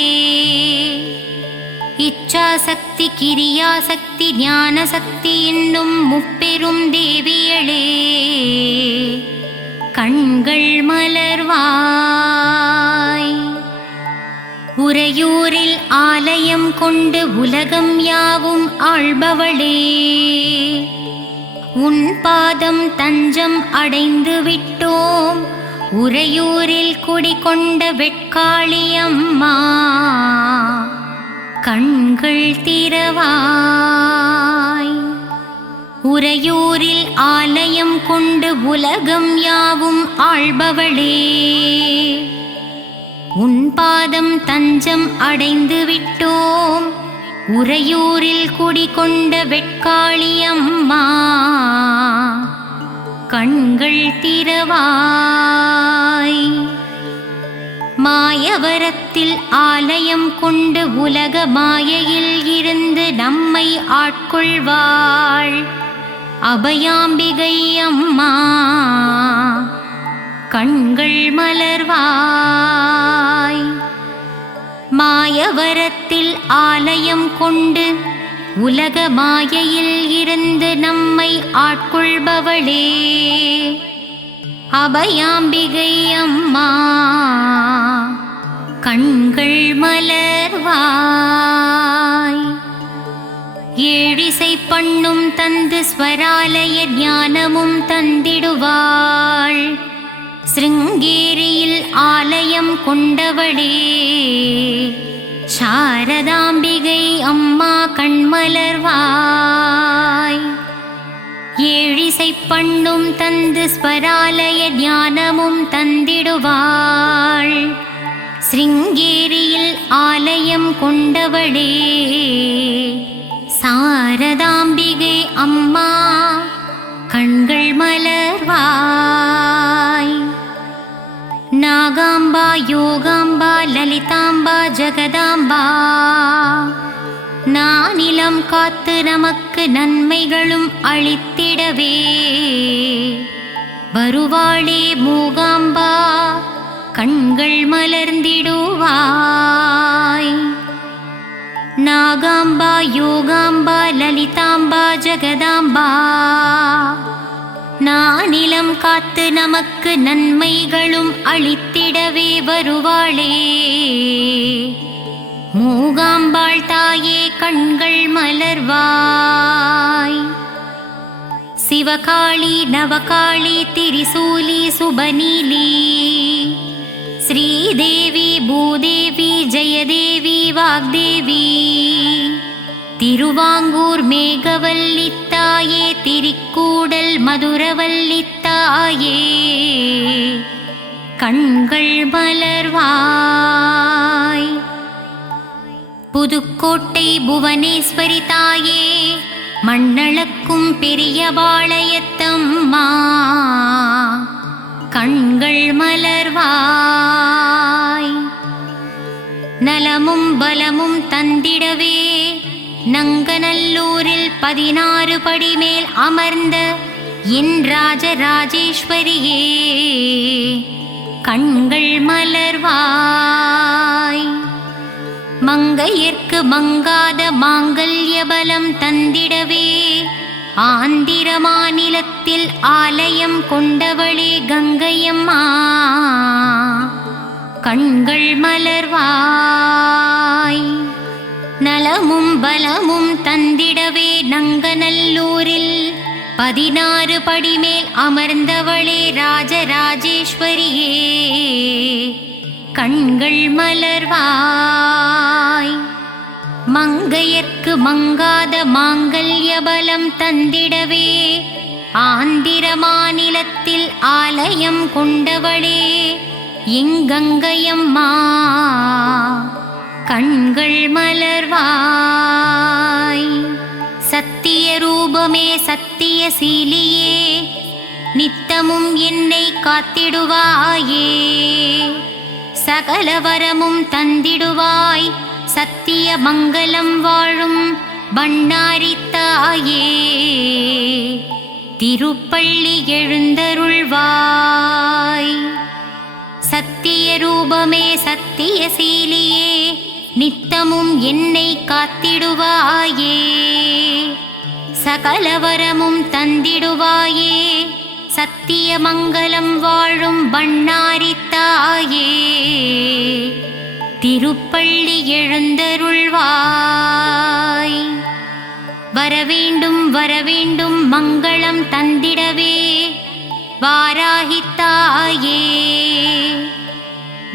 இச்சாசக்தி கிரியாசக்தி ஞானசக்தி என்னும் முப்பெரும் தேவியளே கண்கள் மலர்வாய். உறையூரில் ஆலயம் கொண்டு உலகம் யாவும் ஆள்பவளே உன் பாதம் தஞ்சம் அடைந்து விட்டோம். உறையூரில் குடிகொண்ட வெட்காளி அம்மா கண்கள் திறவாய். உறையூரில் ஆலயம் கொண்டு உலகம் யாவும் ஆள்பவளே உன் பாதம் தஞ்சம் அடைந்து விட்டோம். உறையூரில் குடிகொண்ட வெட்காளி அம்மா கண்கள் திறவாய். மாயவரத்தில் ஆலயம் கொண்டு உலக மாயையில் இருந்து நம்மை ஆட்கொள்வாள் அபயாம்பிகை அம்மா கண்கள் மலர்வாய். மாயவரத்தில் ஆலயம் கொண்டு உலக மாயையில் இருந்து நம்மை ஆட்கொள்பவளே அபயாம்பிகை அம்மா கண்கள் மலர்வாய். ஏழிசை பண்ணும் தந்து ஸ்வராலய ஞானமும் தந்திடுவாள் சிருங்கேரியில் ஆலயம் கொண்டவளே சாரதாம்பிகை அம்மா கண்மலர்வாய். ஏழிசை பண்ணும் தந்து ஸ்வராலய ஞானமும் தந்திடுவாள் சிருங்கேரியில் ஆலயம் கொண்டவளே சாரதாம்பிகை அம்மா கண்கள் மலர்வாய். நாகாம்பா யோகாம்பா லலிதாம்பா ஜகதாம்பா நானிலம் காத்து நமக்கு நன்மைகளும் அளித்திடவே வருவாளே மூகாம்பா கண்கள் மலர்ந்திடுவாய். நாகாம்பா யோகாம்பா லலிதாம்பா ஜகதாம்பா நானிலம் காத்து நமக்கு நன்மைகளும் அளித்திடவே வருவாளே மூகாம்பாள் தாயே கண்கள் மலர்வாய். சிவகாளி நவகாளி திரிசூலி சுபநீலி ஸ்ரீதேவி பூதேவி ஜெயதேவி வாக்தேவி திருவாங்கூர் மேகவல்லி தாயே திரிக்கூடல் மதுரவல்லி தாயே கண்கள் மலர்வாய். புதுக்கோட்டை புவனேஸ்வரி தாயே மண்ணளக்கும் பெரிய பாளையத்தம்மா கண்கள் மலர்வாய். நலமும் பலமும் தந்திடவே நங்கநல்லூரில் 16 படி மேல் அமர்ந்த என் ராஜராஜேஸ்வரியே கண்கள் மலர்வாய். மங்கையர்க்கு மங்காத மாங்கல்ய பலம் தந்திடவே ஆந்திர மாநிலத்தில் ஆலயம் கொண்டவளே கங்கையம்மா கண்கள் மலர்வாய். நலமும் பலமும் தந்திடவே நங்கநல்லூரில் 16 படி மேல் அமர்ந்தவளே ராஜராஜேஸ்வரியே கண்கள் மலர்வாய். மங்கையர்க்கு மங்காத மாங்கல்ய பலம் தந்திடவே ஆந்திர மாநிலத்தில் ஆலயம் கொண்டவளே எங்கங்கையம்மா கண்கள் மலர்வாய். சத்திய ரூபமே சத்திய சீலியே நித்தமும் என்னை காத்திடுவாயே சகல வரமும் தந்திடுவாய் சத்திய மங்களம் வாழும் பண்ணாரி தாயே திருப்பள்ளி எழுந்தருள்வாய் சத்திய ரூபமே சத்திய சீலியே நித்தமும் என்னை காத்திடுவாயே சகல வரமும் தந்திடுவாயே சத்திய மங்களம் வாழும் பண்ணாரி தாயே திருப்பள்ளி எழுந்தருள்வாய் வரவேண்டும் வரவேண்டும் மங்களம் தந்திடவே வாராகி தாயே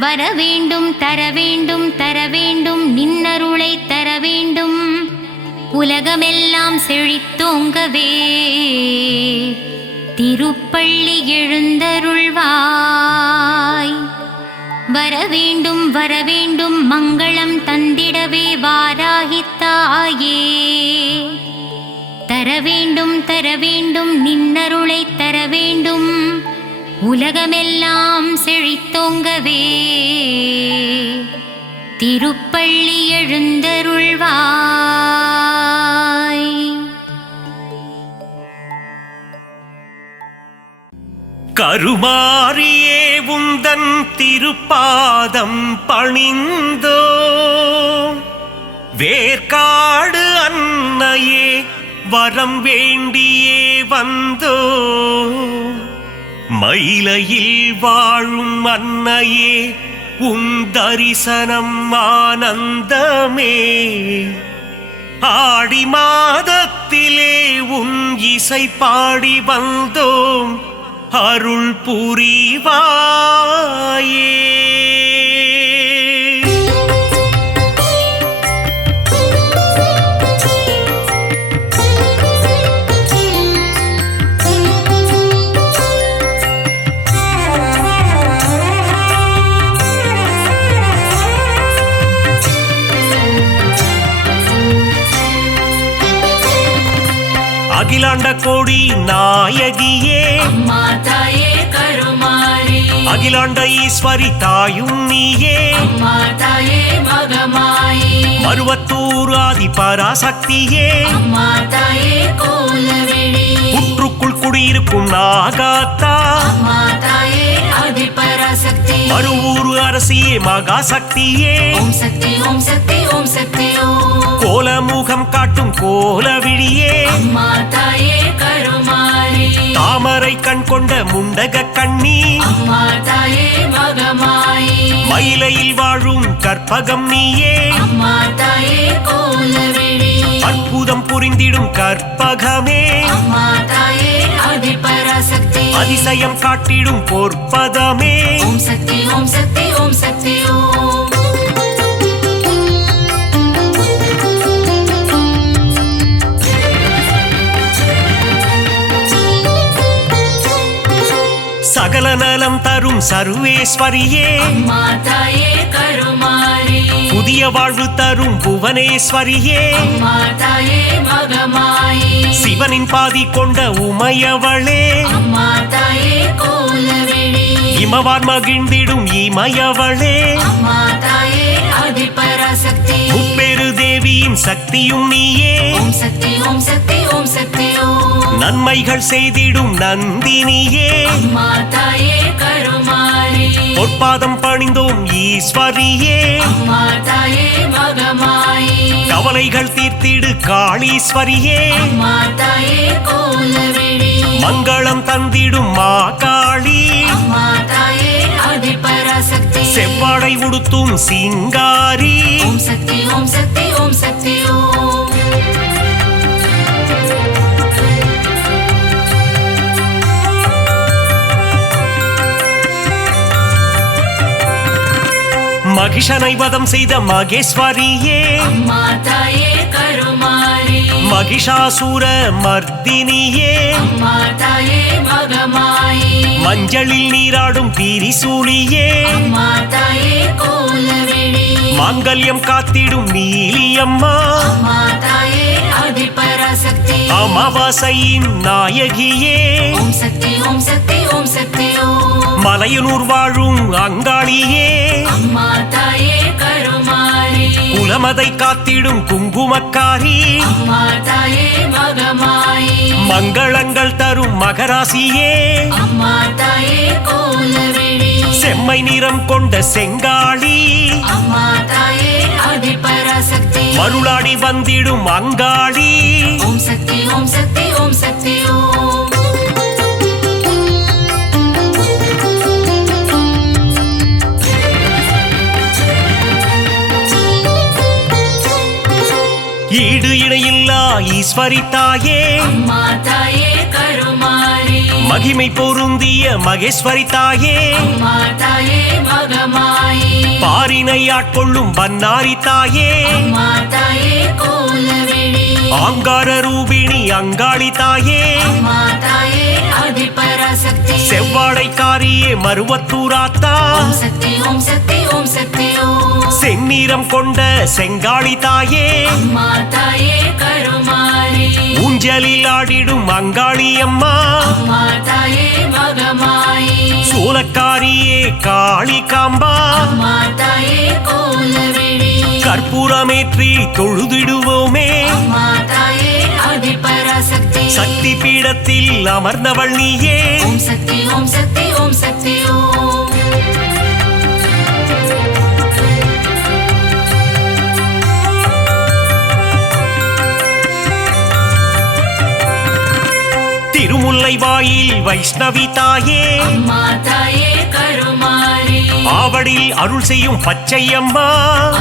வரவேண்டும் தரவேண்டும் தரவேண்டும் நின்னருளை தரவேண்டும் உலகமெல்லாம் செழித்தோங்கவே திருப்பள்ளி எழுந்தருள்வாய் வரவேண்டும் வரவேண்டும் மங்களம் தந்திடவே வாராகி தாயே தரவேண்டும் தரவேண்டும் நின்னருளை தரவேண்டும் உலகமெல்லாம் செழித்தோங்கவே திருப்பள்ளி எழுந்தருள்வாய் கருமாரியே உந்தன் திருப்பாதம் பணிந்தோ வேர்க்காடு அன்னையே வரம் வேண்டியே வந்தோ மயிலையில் வாழும் அன்னையே உன் தரிசனம் ஆனந்தமே ஆடி மாதத்திலே உன் இசை பாடி வந்தோம் அருள் புரிவாயே அகிலாண்ட கோடி நாயகியே அம்மா தாயே கருமாரி அகிலாண்ட ஈஸ்வரி தாயும் நீயே அம்மா தாயே மகமாயி மருவத்தூர் ஆதி பராசக்தியே அம்மா தாயே கோலவிழி புற்றுக்குள் குடியிருக்கும் நாகாத்தா அம்மா தாயே ஆதிபராசக்தி மருவூர் அரசியே மகாசக்தியே ஓம் சக்தி ஓம் சக்தி ஓம் சக்தி ஓம் கோலமுகம் காட்டும் கோலவிழியே அம்மா தாயே கருமாரி தாமரை கண் கொண்ட முண்டக கண்ணி அம்மா தாயே மகமாயி மயிலையில் வாழும் கற்பகம் நீயே அம்மா தாயே கோலவிழி அற்புதம் புரிந்திடும் கற்பகமே அம்மா தாயே ஆதிபராசக்தி அதிசயம் காட்டிடும் பொற்பதமே ஓம் சக்தி ஓம் சக்தி ஓம் சக்தி ஓம் சகல நலம் தரும் சர்வேஸ்வரியே அம்மா தாயே கருமாரி புதிய வாழ்வு தரும் புவனேஸ்வரியே அம்மா தாயே மகமாயி சிவனின் பாதி கொண்ட உமையவளே அம்மா தாயே கோலவிழி இமவார் மகிழ்ந்திடும் இமயவளே அம்மா தாயே ஆதிபராசக்தி முப்பெரு தேவியின் சக்தியும் நீயே ஓம் சக்தி ஓம் சக்தி ஓம் சக்தி ஓம் நன்மைகள் செய்திடும் நந்தினியே அம்மா தாயே கருமாரி பொற்பாதம் பணிந்தோம் ஈஸ்வரியே அம்மா தாயே மகமாயி கவலைகள் தீர்த்திடு காளீஸ்வரியே அம்மா தாயே கோலவிழி மங்களம் தந்திடும் மாகாளி அம்மா தாயே ஆதிபராசக்தி செவ்வாடை உடுத்தும் சிங்காரி ஓம் சக்தி ஓம் சக்தி ஓம் சக்தி ஓம் மகிஷனை வதம் செய்த மகேஸ்வரியே அம்மா தாயே கருமாரி மகிஷாசூர மர்தினியே அம்மா தாயே மகமாயி மஞ்சளில் நீராடும் திரிசூலியே அம்மா தாயே கோலவிழி மாங்கல்யம் காத்திடும் நீலியம்மா அம்மா தாயே ஆதிபராசக்தி அமாவாசையின் நாயகியே ஓம் சக்தி ஓம் சக்தி ஓம் சக்தி ஓம் மலை மயனூர் வாழும் அங்காளியே அம்மா தாயே கருமாரி குலமதை காத்திடும் குங்குமக்காரி அம்மா தாயே மகமாயி மங்களங்கள் தரும் மகராசியே அம்மா தாயே கோலவிழி செம்மை நிறம் கொண்ட செங்காளி அம்மா தாயே ஆதிபராசக்தி மருளாடி வந்திடும் அங்காளி ஓம் சக்தி ஓம் சக்தி ஓம் சக்தி ஓம் ஈடு இணையில்லா ஈஸ்வரி தாயே அம்மா தாயே கருமாரி மகிமை பொருந்திய மகேஸ்வரி தாயே அம்மா தாயே மகமாயி பாரினை ஆட்கொள்ளும் பன்னாரி தாயே அம்மா தாயே கோலவிழி ஆங்கார ரூபிணி அங்காளி தாயே அம்மா தாயே ஆதிபராசக்தி செவ்வாடைக்காரியே மருவத்தூராத்தா ஓம் சக்தி ஓம் சக்தி ஓம் சக்தி ஓம் செந்நிறம் கொண்ட செங்காளி தாயே அம்மா தாயே கருமாரி ஊஞ்சலில் ஆடிடும் அங்காளி அம்மா அம்மா தாயே மகமாயி சூலக்காரியே காளி காம்பா அம்மா தாயே கோலவிழி கற்பூரமேற்றி தொழுதிடுவோமே அம்மா தாயே ஆதிபராசக்தி சக்தி பீடத்தில் அமர்ந்தவள் நீயே ஓம் சக்தி ஓம் சக்தி ஓம் சக்தி ஓம் திருமுல்லை வாயில் வைஷ்ணவி தாயே அம்மா தாயே கருமாரி ஆவடில் அருள் செய்யும் பச்சையம்மா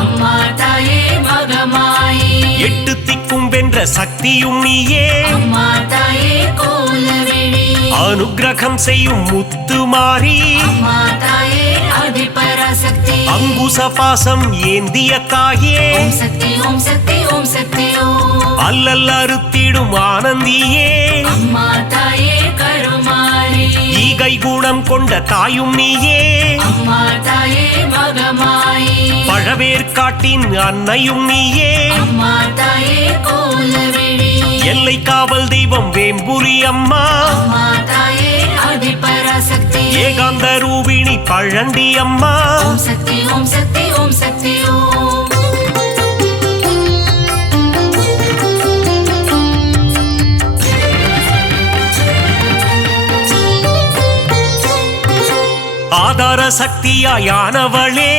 அம்மா தாயே மகமாயி எட்டு திக்கும் வென்ற சக்தியும் நீயே அம்மா தாயே கோலவிழி அனுக்கிரகம் செய்யும் முத்துமாரி அம்மா தாயே ஆதிபராசக்தி அங்குச பாசம் ஏந்திய தாயே ஓம் சக்தி ஓம் சக்தி ஓம் சக்தி ஓம் அல்லல் அறுத்திடும் ஆனந்தியே அம்மா தாயே கருமாரி ஈகை குணம் கொண்ட தாயும் நீயே அம்மா தாயே மகமாயி பழவேற்காட்டின் அன்னையும் நீயே அம்மா தாயே கோலவிழி எல்லை காவல் தெய்வம் வேம்புரி அம்மா அம்மா தாயே ஆதிபராசக்தி ஏகாந்த ரூபிணி பழண்டி அம்மா ஓம் சக்தி ஓம் சக்தி ஓம் சக்தி ஓம் ஆதார சக்தியாயானவளே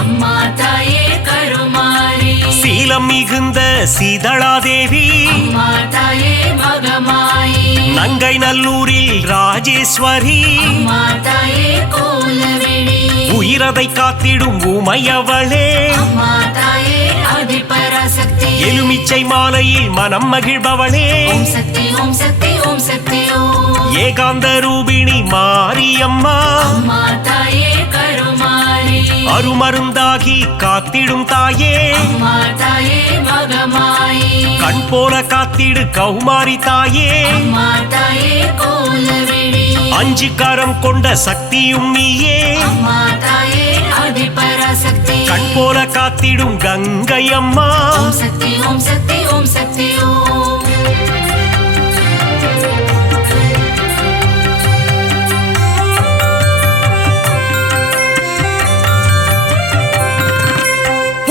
அம்மா தாயே கருமாரி சீலம் மிகுந்த சீதளாதேவி அம்மா தாயே மகமாயி நங்கை நல்லூரில் ராஜேஸ்வரி அம்மா தாயே கோலவிழி உயிரதை காத்திடும் உமையவளே அம்மா தாயே ஆதிபராசக்தி எலுமிச்சை மாலையில் மனம் மகிழ்பவளே ஓம் சக்தி ஓம் சக்தி ஓம் சக்தி ஓம் ஏகாந்த ரூபிணி மாரியம்மா அம்மா தாயே கருமாரி அருமருந்தாகி காத்திடும் தாயே அம்மா தாயே மகமாயி கண் போல காத்திடு கௌமாரி தாயே அம்மா தாயே கோலவிழி அஞ்சு கரம் கொண்ட சக்தியும் நீயே அம்மா தாயே ஆதிபராசக்தி கண் போல காத்திடும் கங்கை அம்மா ஓம் சக்தி ஓம் சக்தி ஓம் சக்தி ஓம்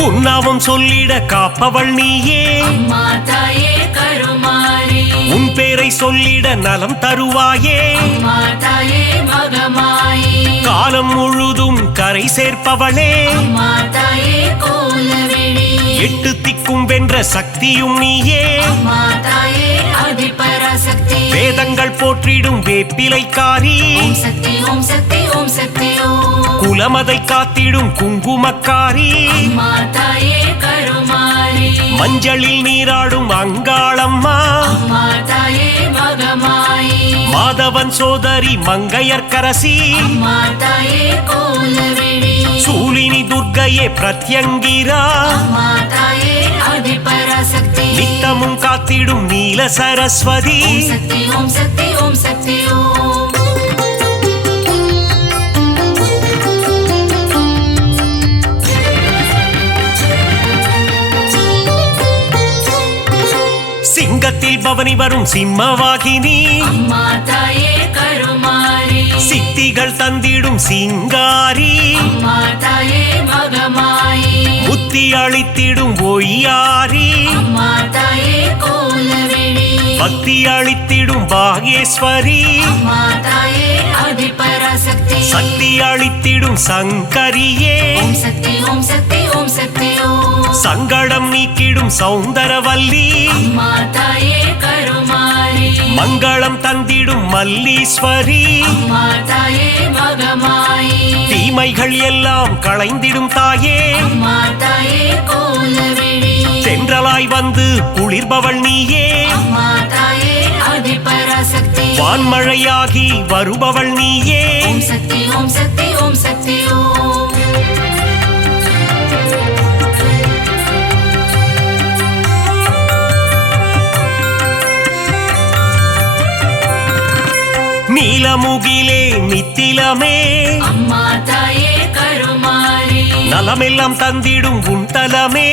உன்னாவும் சொல்லிட காப்பவள் நீயே அம்மா தாயே கருமாரி உன் பேரை சொல்லிட நலம் தருவாயே அம்மா தாயே மகமாயி காலம் முழுதும் கரை சேர்ப்பவளே அம்மா தாயே கோலவிழி எட்டு திக்கும் வென்ற சக்தியும் நீயே அம்மா தாயே ஆதிபராசக்தி வேதங்கள் போற்றிடும் வேப்பிலைக்காரி ஓம் சக்தி ஓம் சக்தி ஓம் சக்தி ஓம் குலமதை காத்திடும் குங்குமக்காரி அம்மா தாயே கருமாரி மஞ்சளில் நீராடும் அங்காளம்மா அம்மா தாயே மகமாயி மாதவன் சோதரி மங்கையர்க்கரசி அம்மா தாயே கோலவிழி சூலினி துர்க்கையே பிரத்யங்கிரா அம்மா தாயே ஆதிபராசக்தி நித்தமும் காத்திடும் நீல சரஸ்வதி ஓம் சக்தி ஓம் சக்தி ஓம் சக்தி ஓம் சிங்கத்தில் பவனி வரும் சிம்மவாகினி அம்மா தாயே கருமாரி சித்தி சித்திகள் தந்திடும் சிங்காரி அம்மா தாயே மகமாயி புத்தி அளித்திடும் ஒய்யாரி அம்மா தாயே கோலவேணி பக்தி அளித்திடும் பாகேஸ்வரி அம்மா தாயே ஆதிபராசக்தி சக்தி அளித்திடும் சங்கரியே ஓம் சக்தி ஓம் சக்தி ஓம் சக்தி ஓம் சங்கடம் நீக்கிடும் சௌந்தரவல்லி அம்மா தாயே கருமாரி மங்களம் தந்திடும் மல்லீஸ்வரி அம்மா தாயே மகமாயி தீமைகள் எல்லாம் களைந்திடும் தாயே அம்மா தாயே கோலவேணி தென்றலாய் வந்து குளிர்பவள் நீயே அம்மா தாயே ஆதிபராசக்தி வான்மழையாகி வருபவள் நீயே ஓம் சக்தி ஓம் சக்தி ஓம் சக்தி ஓம் நீலமுகிலே நித்திலமே அம்மா தாயே கருமாரி நலமெல்லாம் தந்திடும் உண்டலமே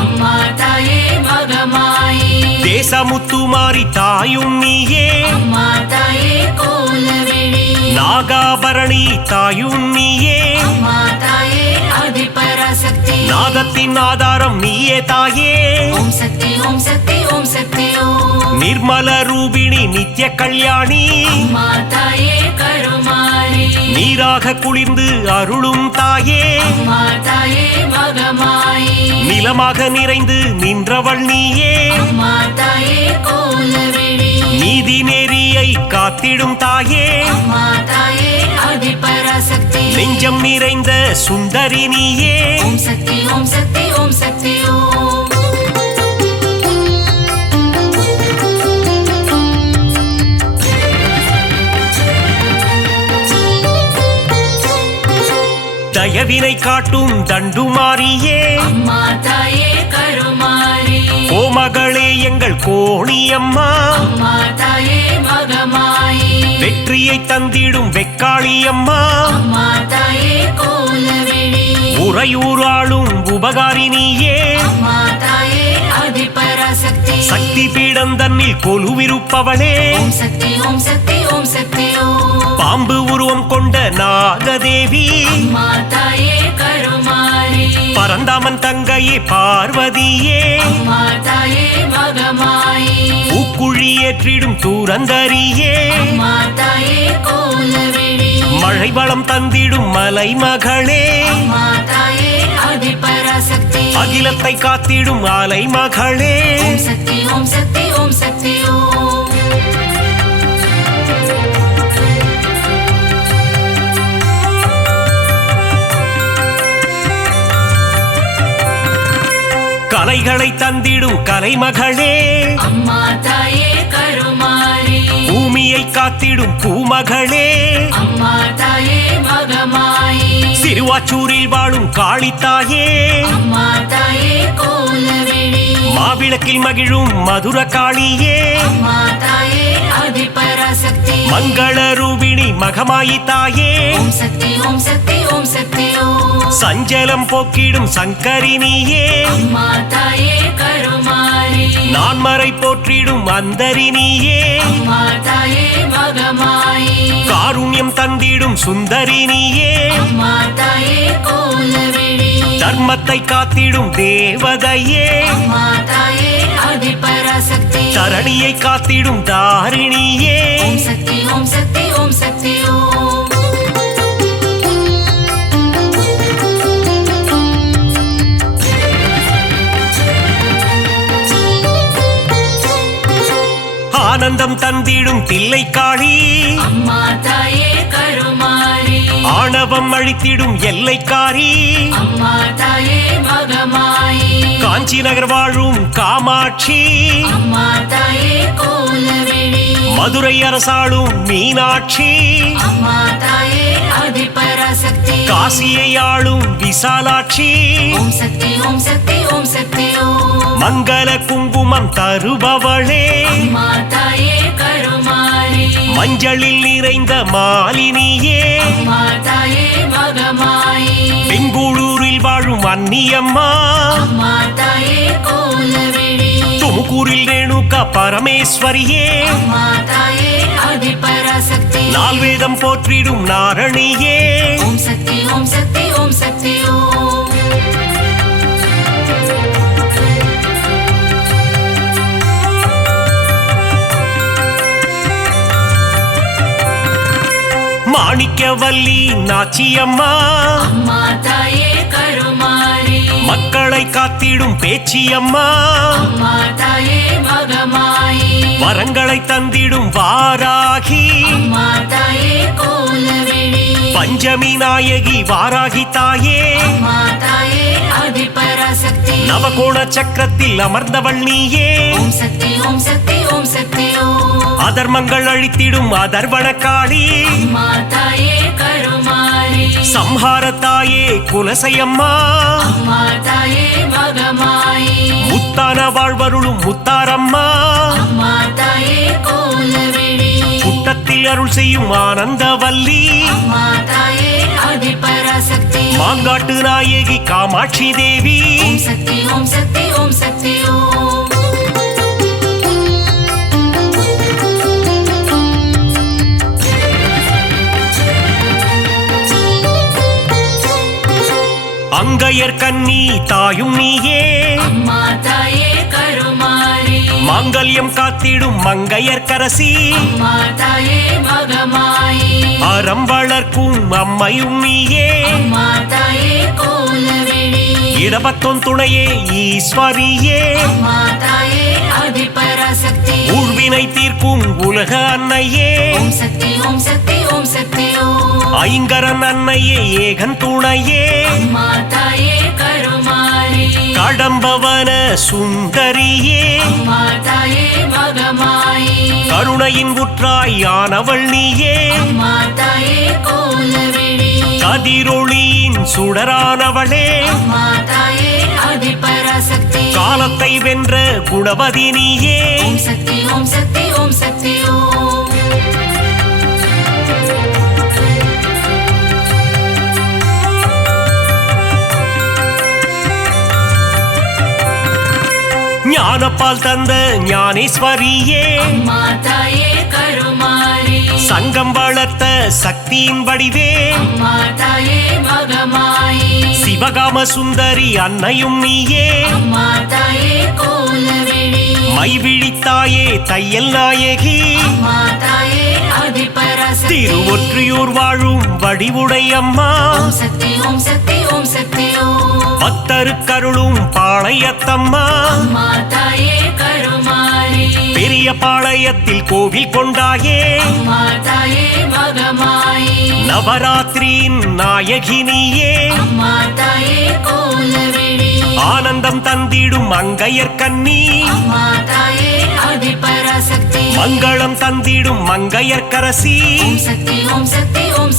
அம்மா தாயே மகமாயி தேசமுத்துமாரி தாயும் நீயே அம்மா தாயே கோலவேணி நாகாபரணி தாயும் நீயே அம்மா தாயே ஆதிபராசக்தி நாதத்தின் ஆதாரம் நீயே தாயே ஓம் சக்தி ஓம் சக்தி ஓம் சக்தி ஓம் நிர்மல ரூபிணி நித்ய கல்யாணி அம்மா தாயே கருமாரி நீராக குளிர்ந்து அருளும் தாயே அம்மா தாயே மகமாயி நிலமாக நிறைந்து நின்றவள் நீயே அம்மா தாயே கோலவேணி நீதி நெறியை காத்திடும் தாயே அம்மா தாயே ஆதிபராசக்தி நெஞ்சம் நிறைந்த சுந்தரி நீயே ஓம் சக்தி ஓம் சக்தி ஓம் சக்தி ஓம் தயவினை காட்டும் தண்டுமாரியே அம்மா தாயே கருமாரி கோமகளே எங்கள் கோணியம்மா அம்மா தாயே மகமாயி வெற்றியை தந்திடும் வெக்காளியம்மா அம்மா தாயே கோலவேணி உறையூராளும் உபகாரினியே அம்மா தாயே ஆதிபராசக்தி சக்தி பீடம் தன்னில் கொலுவிருப்பவளே ஓம் சக்தி ஓம் சக்தி ஓம் சக்தி ஓம் பாம்பு உருவம் கொண்ட நாகதேவி அம்மா தாயே கருமாரி பரந்தாமன் தங்கையே பார்வதியே அம்மா தாயே மகமாயி பூக்குழி ஏற்றிடும் தூரந்தரியே அம்மா தாயே கோலவேணி மழை வளம் தந்திடும் மலை மகளே அம்மா தாயே ஆதிபராசக்தி அகிலத்தை காத்திடும் அலை மகளே ஓம் சக்தி ஓம் சக்தி ஓம் சக்தி ஓம் கலைகளை தந்திடும் கலைமகளே அம்மா தாயே கருமாரி பூமியை காத்திடும் பூமகளே அம்மா தாயே மகமாயி சிறுவாச்சூரில் வாழும் காளித்தாயே அம்மா தாயே கோலவேணி மாவிளக்கில் மகிழும் மதுர காளியே அம்மா தாயே ஆதிபராசக்தி மங்கள ரூபிணி மகமாயி தாயே ஓம் சக்தி ஓம் சக்தி ஓம் சக்தி ஓம் சஞ்சலம் போக்கிடும் சங்கரினியே அம்மா தாயே கருமாரி நான்மறை போற்றிடும் அந்தரினியே அம்மா தாயே மகமாயி காருண்யம் தந்திடும் சுந்தரினியே அம்மா தாயே கோலவேணி தர்மத்தை காத்திடும் தேவதையே அம்மா தாயே ஆதிபராசக்தி தரணியை காத்திடும் தாரிணியே ஓம் சக்தி ஓம் சக்தி ஓம் சக்தி ஓம் ஆனந்தம் தந்திடும் தில்லைக்காளி அம்மா தாயே கருமாரி ஆணவம் அழித்திடும் எல்லைக்காரி அம்மா தாயே மகமாயி காஞ்சி நகர் வாழும் காமாட்சி அம்மா தாயே கோலவேணி மதுரை அரசாளும் மீனாட்சி அம்மா தாயே ஆதிபராசக்தி காசியை ஆளும் விசாலாட்சி ஓம் சக்தி ஓம் சக்தி ஓம் சக்தி ஓம் மங்கள குங்குமம் தருபவளே அம்மா தாயே கருமாரி மஞ்சளில் நிறைந்த மாலினியே அம்மா தாயே மகமாயி பெங்களூரில் வாழும் அன்னியம்மா அம்மா தாயே கோலவேணி ತುಮಕೂರಿಲ್ ರೇಣುಕಾ பரமேஸ்வரியே அம்மா தாயே ஆதிபராசக்தி நால்வேதம் போற்றிடும் நாரணியே ஓம் சக்தி ஓம் சக்தி ஓம் சக்தி ஓம் மாணிக்கவல்லி நாச்சியம்மா அம்மா தாயே கருமாரி மக்களை காத்திடும் பேச்சியம்மா அம்மா தாயே மகமாயி வரங்களை தந்திடும் வாராகி அம்மா தாயே கோலவிழி பஞ்சமி நாயகி வாராகி தாயே அம்மா தாயே ஆதிபராசக்தி நவகோண சக்கரத்தில் அமர்ந்தவள் நீயே ஓம் சக்தி ஓம் சக்தி ஓம் சக்தி ஓம் அதர்மங்கள் அழித்திடும் அதர்வண காளி அம்மா தாயே கருமாரி சம்ஹார தாயே குலசையம்மா அம்மா தாயே மகமாயி முத்தான வாழ்வருளும் முத்தாரம்மா அம்மா தாயே கோலவிழி புட்டத்தில் அருள் செய்யும் ஆனந்தவல்லி அம்மா தாயே ஆதிபராசக்தி மாங்காட்டு நாயகி காமாட்சி தேவி ஓம் சக்தி ஓம் சக்தி ஓம் சக்தி ஓம் அங்கையர் கன்னி தாயும் நீயே அம்மா தாயே கருமாரி மாங்கல்யம் காத்திடும் மங்கையர் கரசி அம்மா தாயே மகமாயி அறம் வளர்க்கும் அம்மையும் நீயே அம்மா தாயே கோலவிழி இடபத்தொன் துணையே ஈஸ்வரியே அம்மா தாயே ஆதிபராசக்தி ஊழ்வினை தீர்க்கும் உலக அன்னையே ஓம் சக்தி ஓம் சக்தி ஓம் சக்தி ஓம் ஐங்கரன் அன்னையே ஏகன் துணையே அம்மா தாயே கருமாரி கடம்பவன சுந்தரியே அம்மா தாயே மகமாயி கருணையின் உற்றாயானவள் நீயே அம்மா தாயே கோலவிழி கதிரொளியின் சுடரானவளே அம்மா தாயே ஆதிபராசக்தி காலத்தை வென்ற குணவதி நீயே ஓம் சக்தி ஓம் சக்தி ஓம் சக்தி ஓம் ஞானப்பால் தந்த ஞானேஸ்வரியே அம்மா தாயே கருமாரி சங்கம் வளர்த்த சக்தியின் வடிவே அம்மா தாயே மகமாயி சிவகாம சுந்தரி அன்னையும் நீயே அம்மா தாயே கோலவிழி மைவிழித்தாயே தையல் நாயகி அம்மா தாயே ஆதிபராசக்தி திருவொற்றியூர் வாழும் வடிவுடை அம்மா ஓம் சக்தி ஓம் சக்தி ஓம் சக்தி ஓம் பக்தருக்கருளும் பாளையத்தம்மா அம்மா தாயே கருமாரி பெரிய பாளையத்தில் கோவில் கொண்டாயே அம்மா தாயே மகமாயி நவராத்திரியின் நாயகினியே அம்மா தாயே கோலவிழி ஆனந்தம் தந்திடும் அங்கையர் கன்னி அம்மா தாயே ஆதிபராசக்தி மங்களம் தந்திடும் மங்கையர் கரசி ஓம் சக்தி ஓம் சக்தி ஓம்